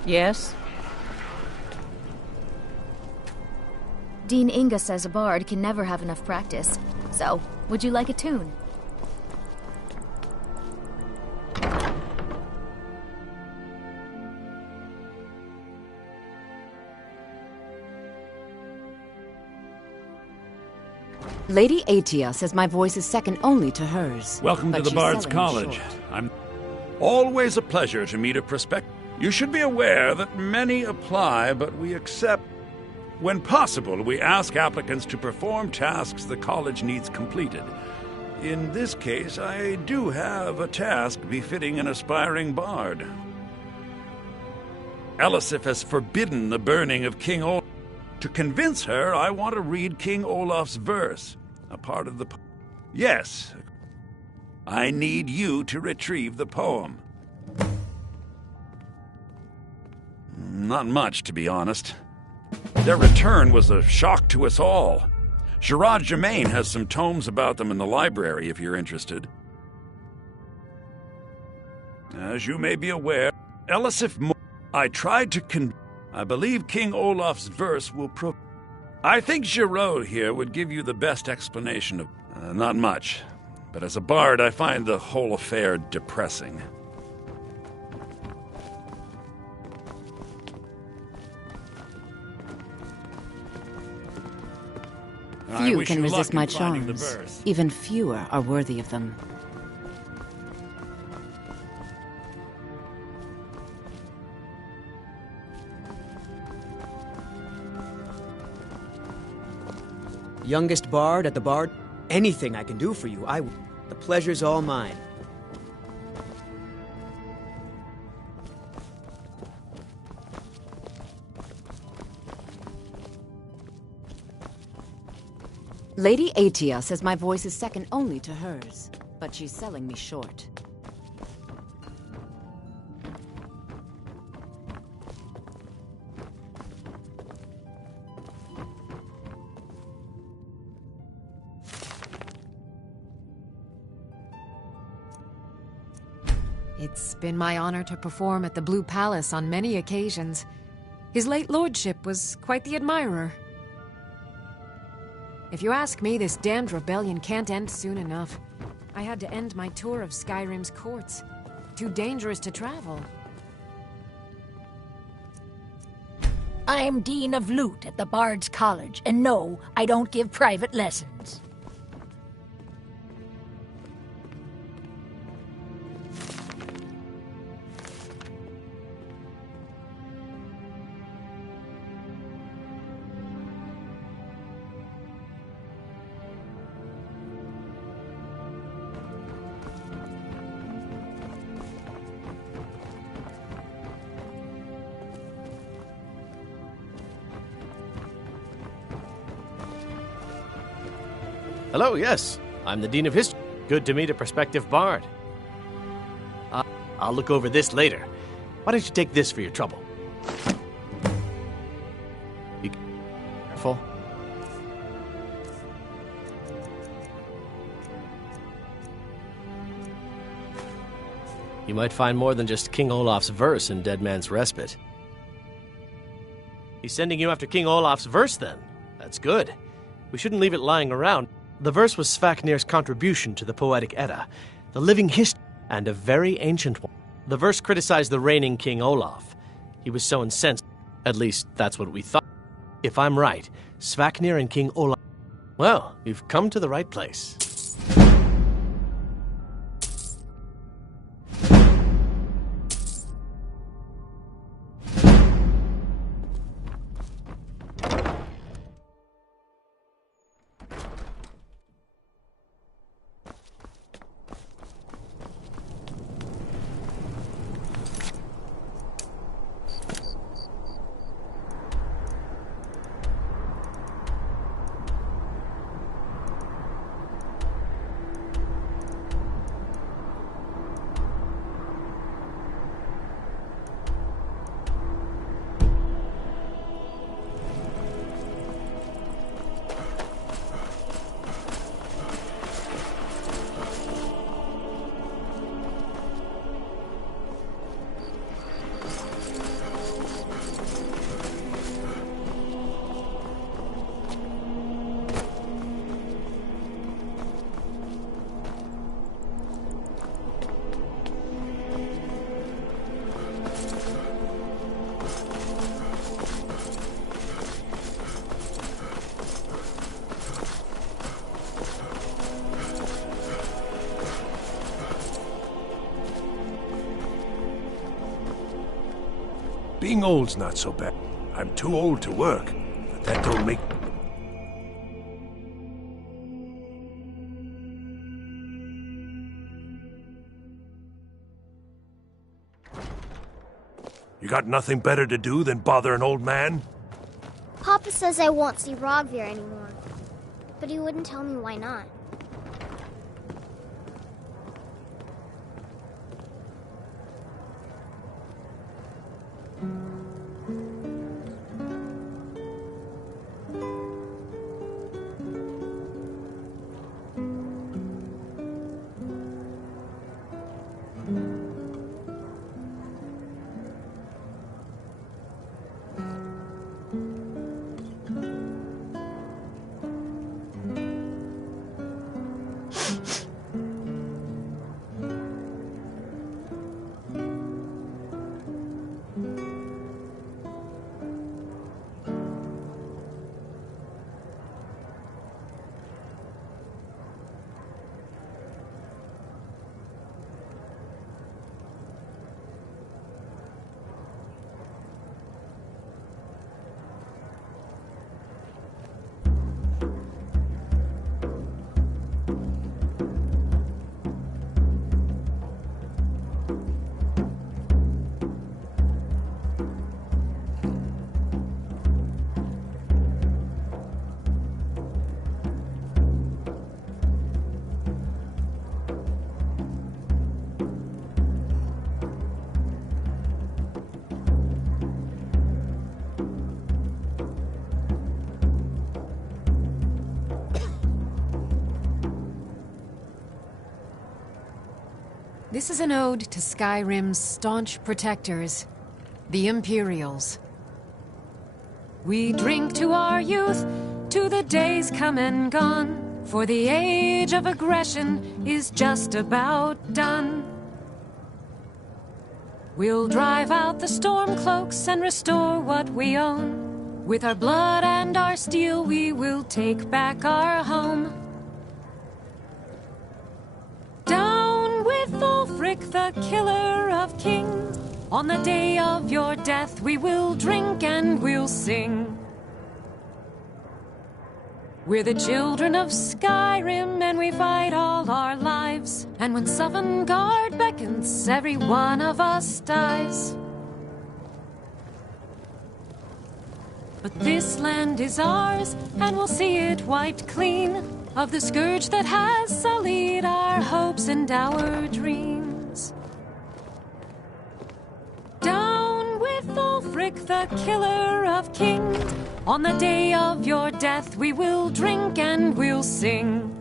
Yes? Dean Inga says a bard can never have enough practice. So, would you like a tune? Lady Atia says my voice is second only to hers. Welcome to but the she's Bard's selling College. short. I'm always a pleasure to meet a prospective. You should be aware that many apply, but we accept. When possible, we ask applicants to perform tasks the college needs completed. In this case, I do have a task befitting an aspiring bard. Elisif has forbidden the burning of King Olaf. To convince her, I want to read King Olaf's verse, a part of the Yes. I need you to retrieve the poem. Not much, to be honest. Their return was a shock to us all. Gerard Germain has some tomes about them in the library, if you're interested. As you may be aware, Elisif I tried to I believe King Olaf's verse will I think Giraud here would give you the best explanation of... not much. But as a bard, I find the whole affair depressing. Few can resist my charms. Even fewer are worthy of them. Youngest bard at the bard? Anything I can do for you, I will. The pleasure's all mine. Lady Atia says my voice is second only to hers, but she's selling me short. It's been my honor to perform at the Blue Palace on many occasions. His late lordship was quite the admirer. If you ask me, this damned rebellion can't end soon enough. I had to end my tour of Skyrim's courts. Too dangerous to travel. I'm Dean of Lute at the Bard's College, and no, I don't give private lessons. Hello, yes. I'm the Dean of History. Good to meet a prospective bard. I'll look over this later. Why don't you take this for your trouble? Be careful. You might find more than just King Olaf's verse in Dead Man's Respite. He's sending you after King Olaf's verse, then. That's good. We shouldn't leave it lying around. The verse was Svafnir's contribution to the Poetic Edda, the living history, and a very ancient one. The verse criticized the reigning King Olaf. He was so incensed, at least that's what we thought. If I'm right, Svafnir and King Olaf... Well, you've come to the right place. Being old's not so bad. I'm too old to work, but that don't make... You got nothing better to do than bother an old man? Papa says I won't see Rogvir anymore, but he wouldn't tell me why not. This is an ode to Skyrim's staunch protectors, the Imperials. We drink to our youth, to the days come and gone, for the age of aggression is just about done. We'll drive out the stormcloaks and restore what we own. With our blood and our steel we will take back our home. Down with Ulfric, the killer of kings. On the day of your death we will drink and we'll sing. We're the children of Skyrim and we fight all our lives. And when Sovngarde beckons, every one of us dies. But this land is ours and we'll see it wiped clean of the scourge that has sullied our hopes and our dreams. Down with Ulfric, the killer of kings. On the day of your death we will drink and we'll sing.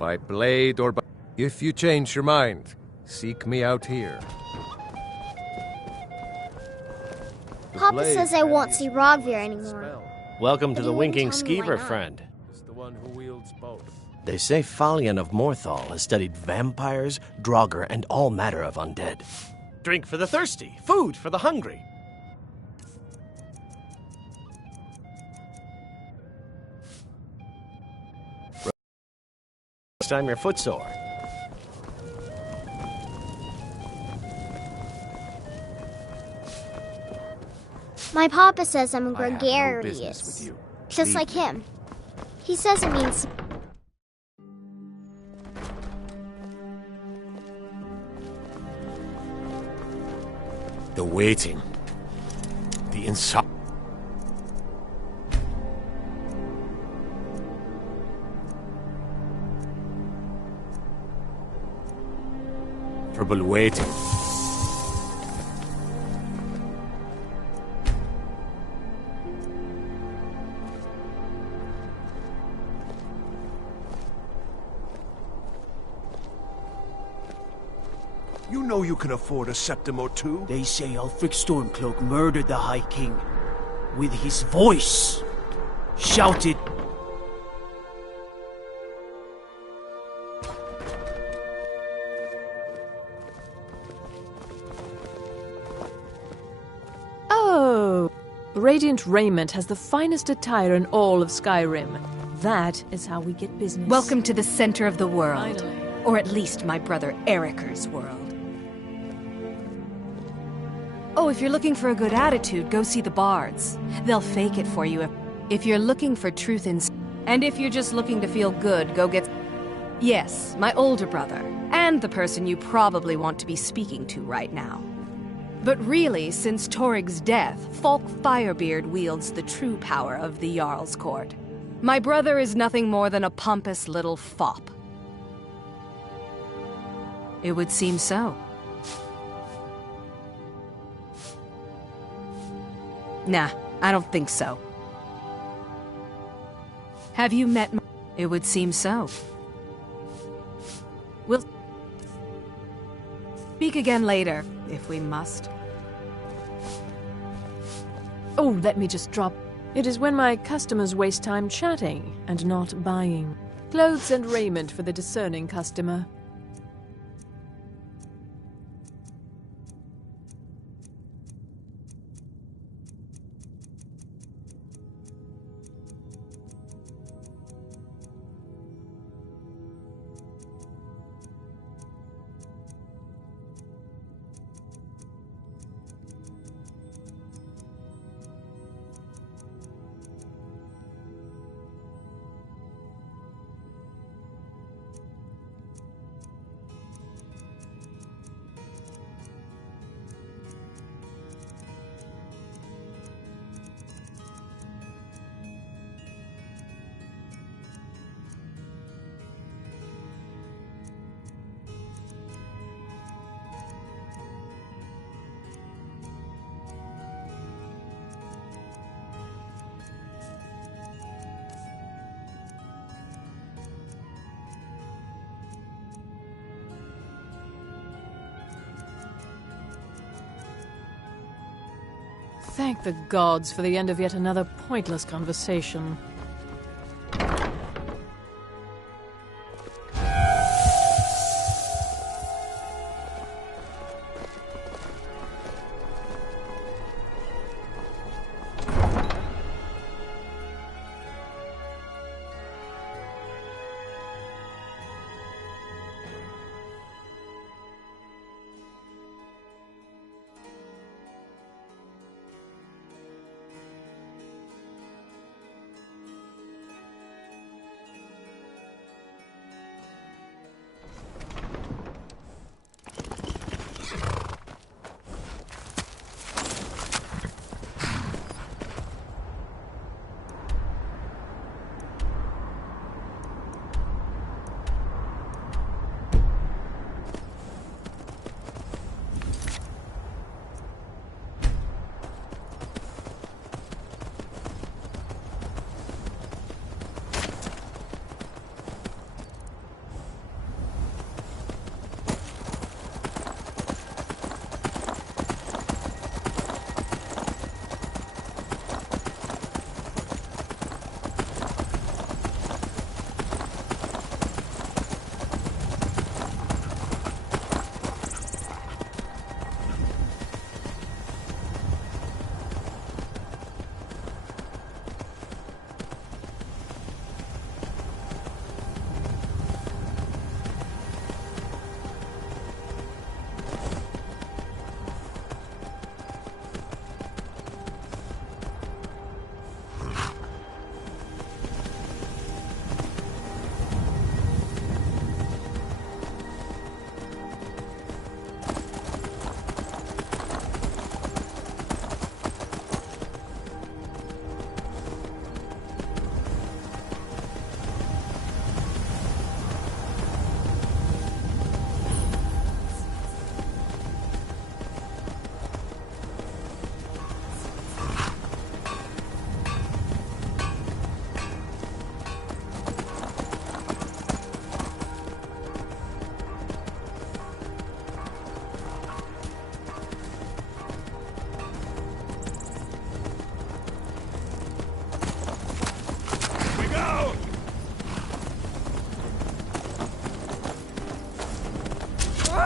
By blade or by... If you change your mind, seek me out here. Papa says I won't see Rogvir anymore. Welcome to But the he wouldn't Winking tell me why Skeever, not. friend. It's the one who wields both. They say Falion of Morthal has studied vampires, Draugr, and all matter of undead. Drink for the thirsty, food for the hungry. Next time you're footsore. My papa says I'm I have no gregarious. business with you. Just Leave like me. him. He says it means... The waiting. The insult. Trouble waiting. You know you can afford a septim or two. They say Ulfric Stormcloak murdered the High King with his voice. Shouted. Oh! Radiant Raiment has the finest attire in all of Skyrim. That is how we get business. Welcome to the center of the world. Finally. Or at least my brother Eriker's world. Oh, if you're looking for a good attitude, go see the bards. They'll fake it for you if you're looking for truth in... And if you're just looking to feel good, go get... Yes, my older brother. And the person you probably want to be speaking to right now. But really, since Torig's death, Falk Firebeard wields the true power of the Jarl's court. My brother is nothing more than a pompous little fop. It would seem so. Nah, I don't think so. Have you met my... It would seem so. We'll speak again later, if we must. Oh, let me just drop. It is when my customers waste time chatting and not buying. Clothes and raiment for the discerning customer. Thank the gods for the end of yet another pointless conversation.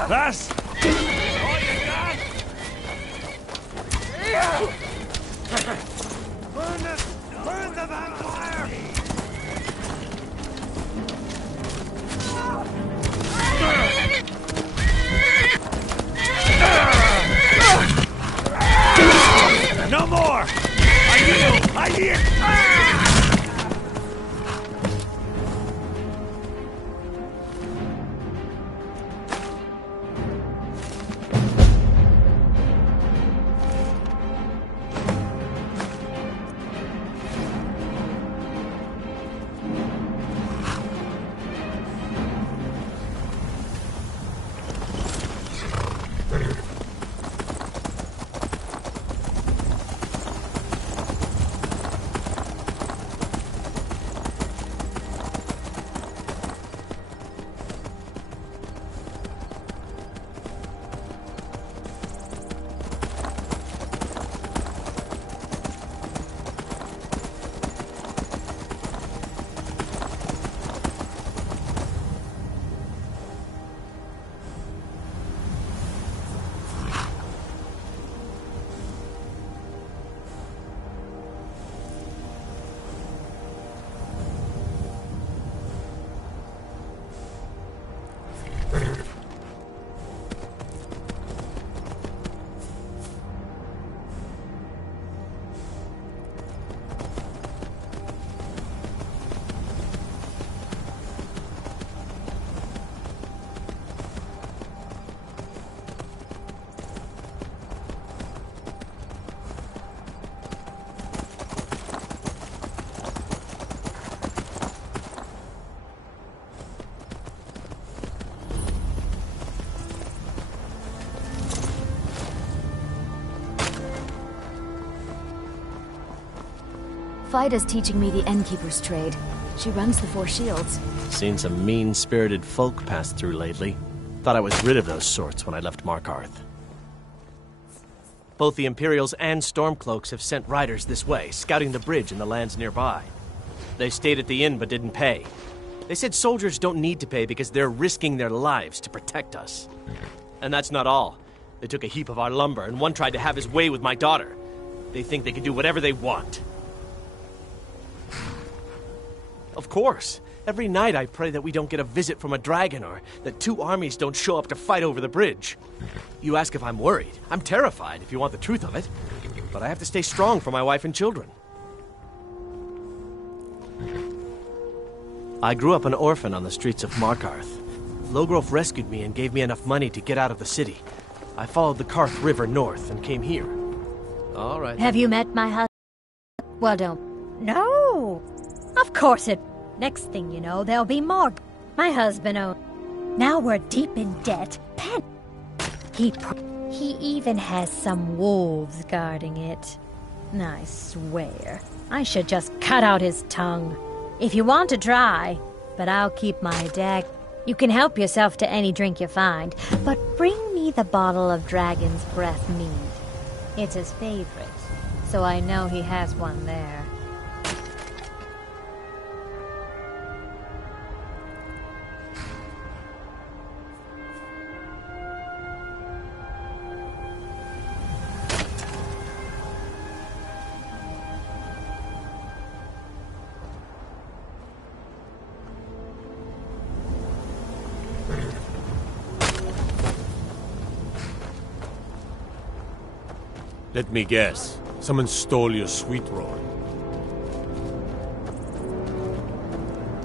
That's all you got? Burn the vampire! No more! I yield! I yield! Fida's teaching me the Innkeeper's trade. She runs the Four Shields. Seen some mean-spirited folk pass through lately. Thought I was rid of those sorts when I left Markarth. Both the Imperials and Stormcloaks have sent riders this way, scouting the bridge and the lands nearby. They stayed at the inn but didn't pay. They said soldiers don't need to pay because they're risking their lives to protect us. And that's not all. They took a heap of our lumber, and one tried to have his way with my daughter. They think they can do whatever they want. Of course. Every night I pray that we don't get a visit from a dragon, or that two armies don't show up to fight over the bridge. You ask if I'm worried. I'm terrified, if you want the truth of it. But I have to stay strong for my wife and children. I grew up an orphan on the streets of Markarth. Logrove rescued me and gave me enough money to get out of the city. I followed the Karth River north and came here. All right. Have you met my husband? Well, don't. No! Of course it. Next thing you know, there'll be more. My husband owned. Now we're deep in debt. He even has some wolves guarding it. I swear, I should just cut out his tongue. If you want to try, but I'll keep my dag. You can help yourself to any drink you find, but bring me the bottle of dragon's breath mead. It's his favorite, so I know he has one there. Let me guess. Someone stole your sweet roll.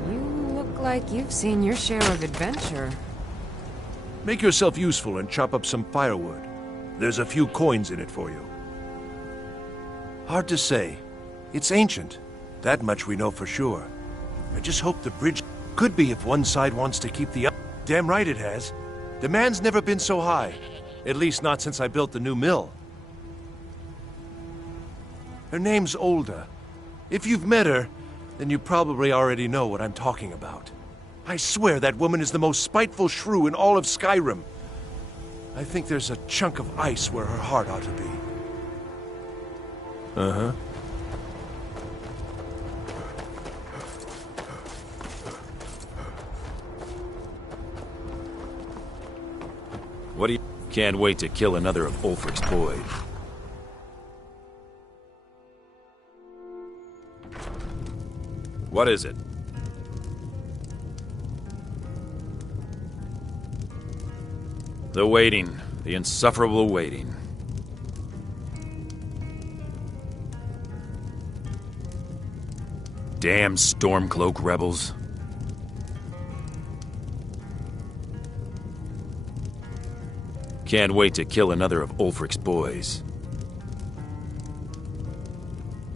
You look like you've seen your share of adventure. Make yourself useful and chop up some firewood. There's a few coins in it for you. Hard to say. It's ancient. That much we know for sure. I just hope the bridge could be if one side wants to keep the other. Damn right it has. Demand's never been so high. At least not since I built the new mill. Her name's Olda. If you've met her, then you probably already know what I'm talking about. I swear that woman is the most spiteful shrew in all of Skyrim. I think there's a chunk of ice where her heart ought to be. Uh-huh. What do you... Can't wait to kill another of Ulfric's boys. What is it? The waiting. The insufferable waiting. Damn Stormcloak rebels. Can't wait to kill another of Ulfric's boys.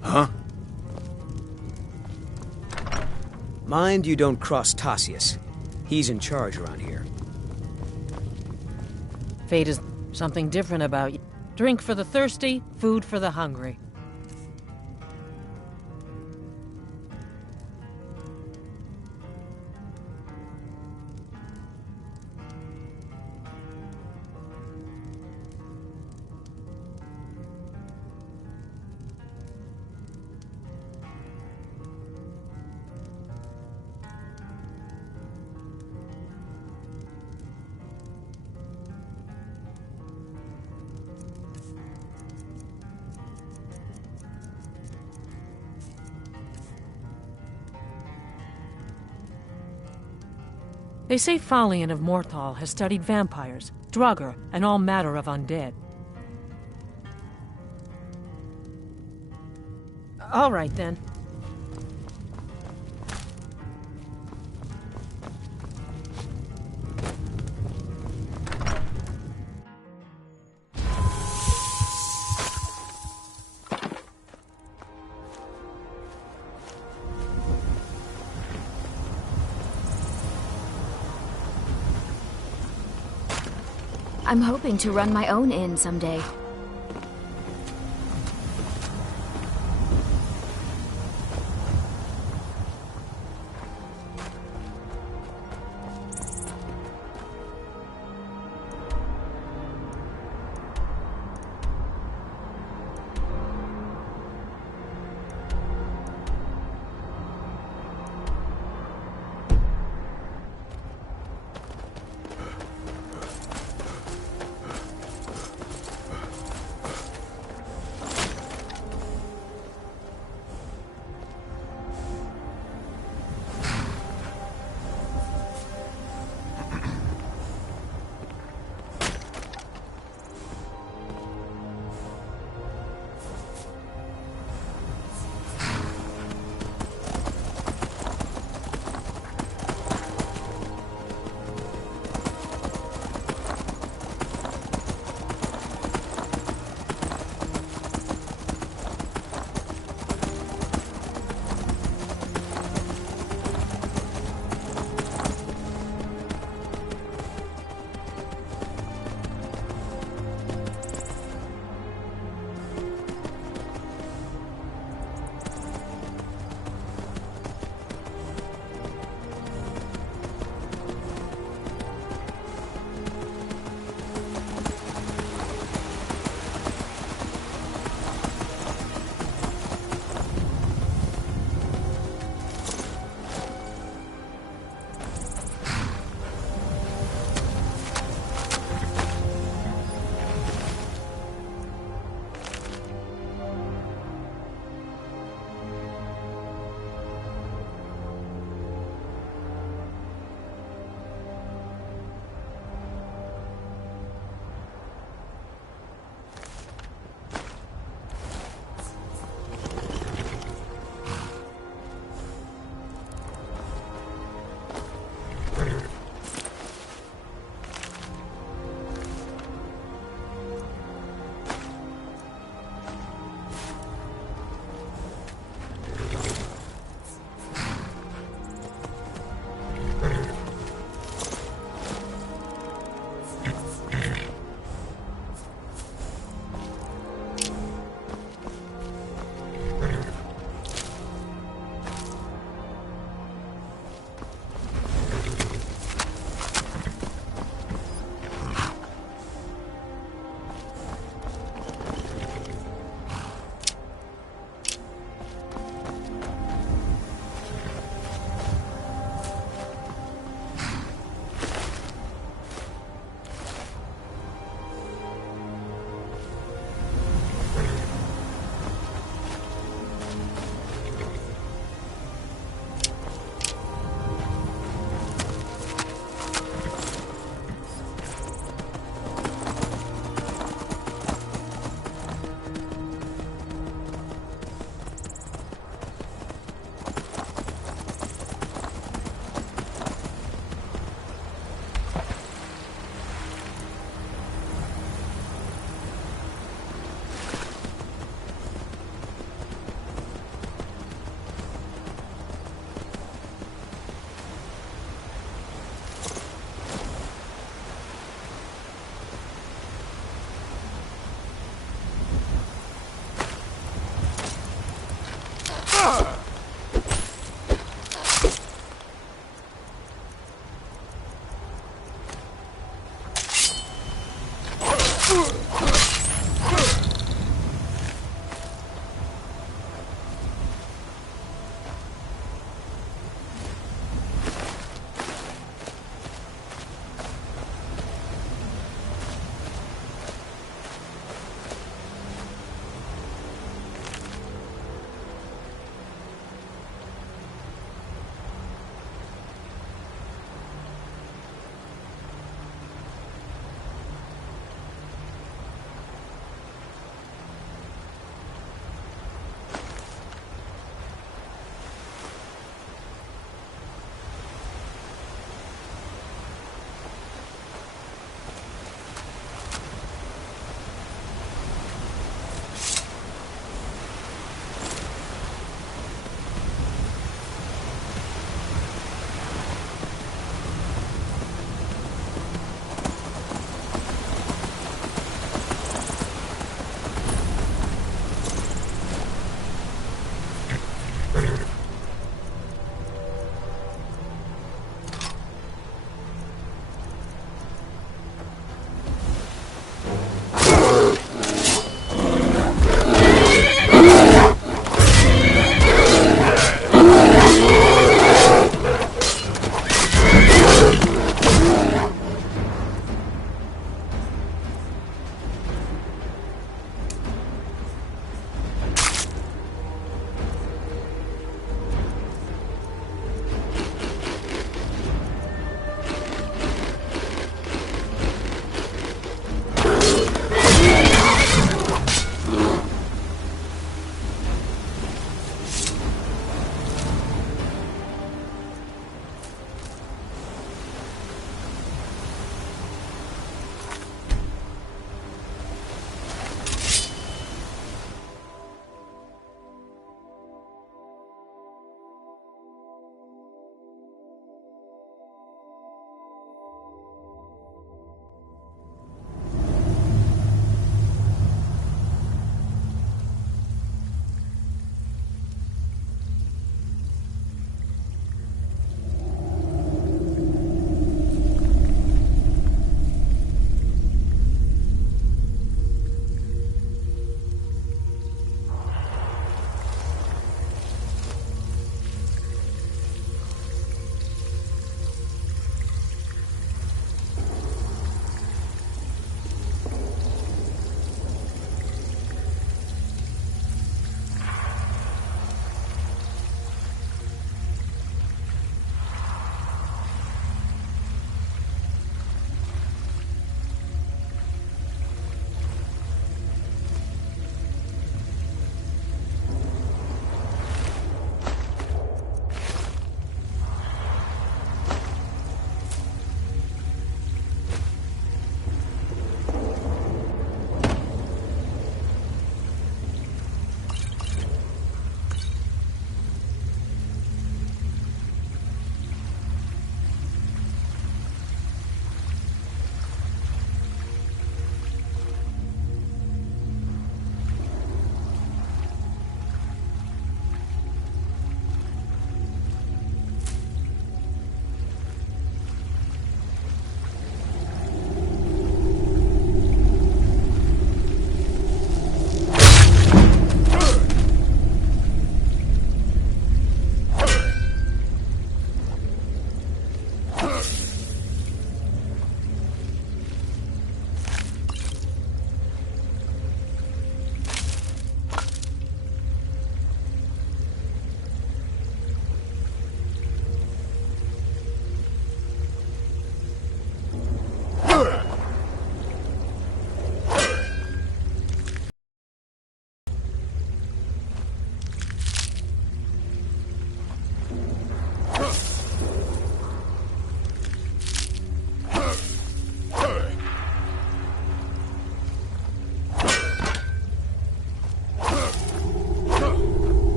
Huh? Mind you don't cross Tassius. He's in charge around here. Fate is something different about you. Drink for the thirsty, food for the hungry. They say Falion of Morthal has studied vampires, Draugr, and all matter of undead. All right, then. I'm hoping to run my own inn someday.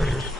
Skyrim.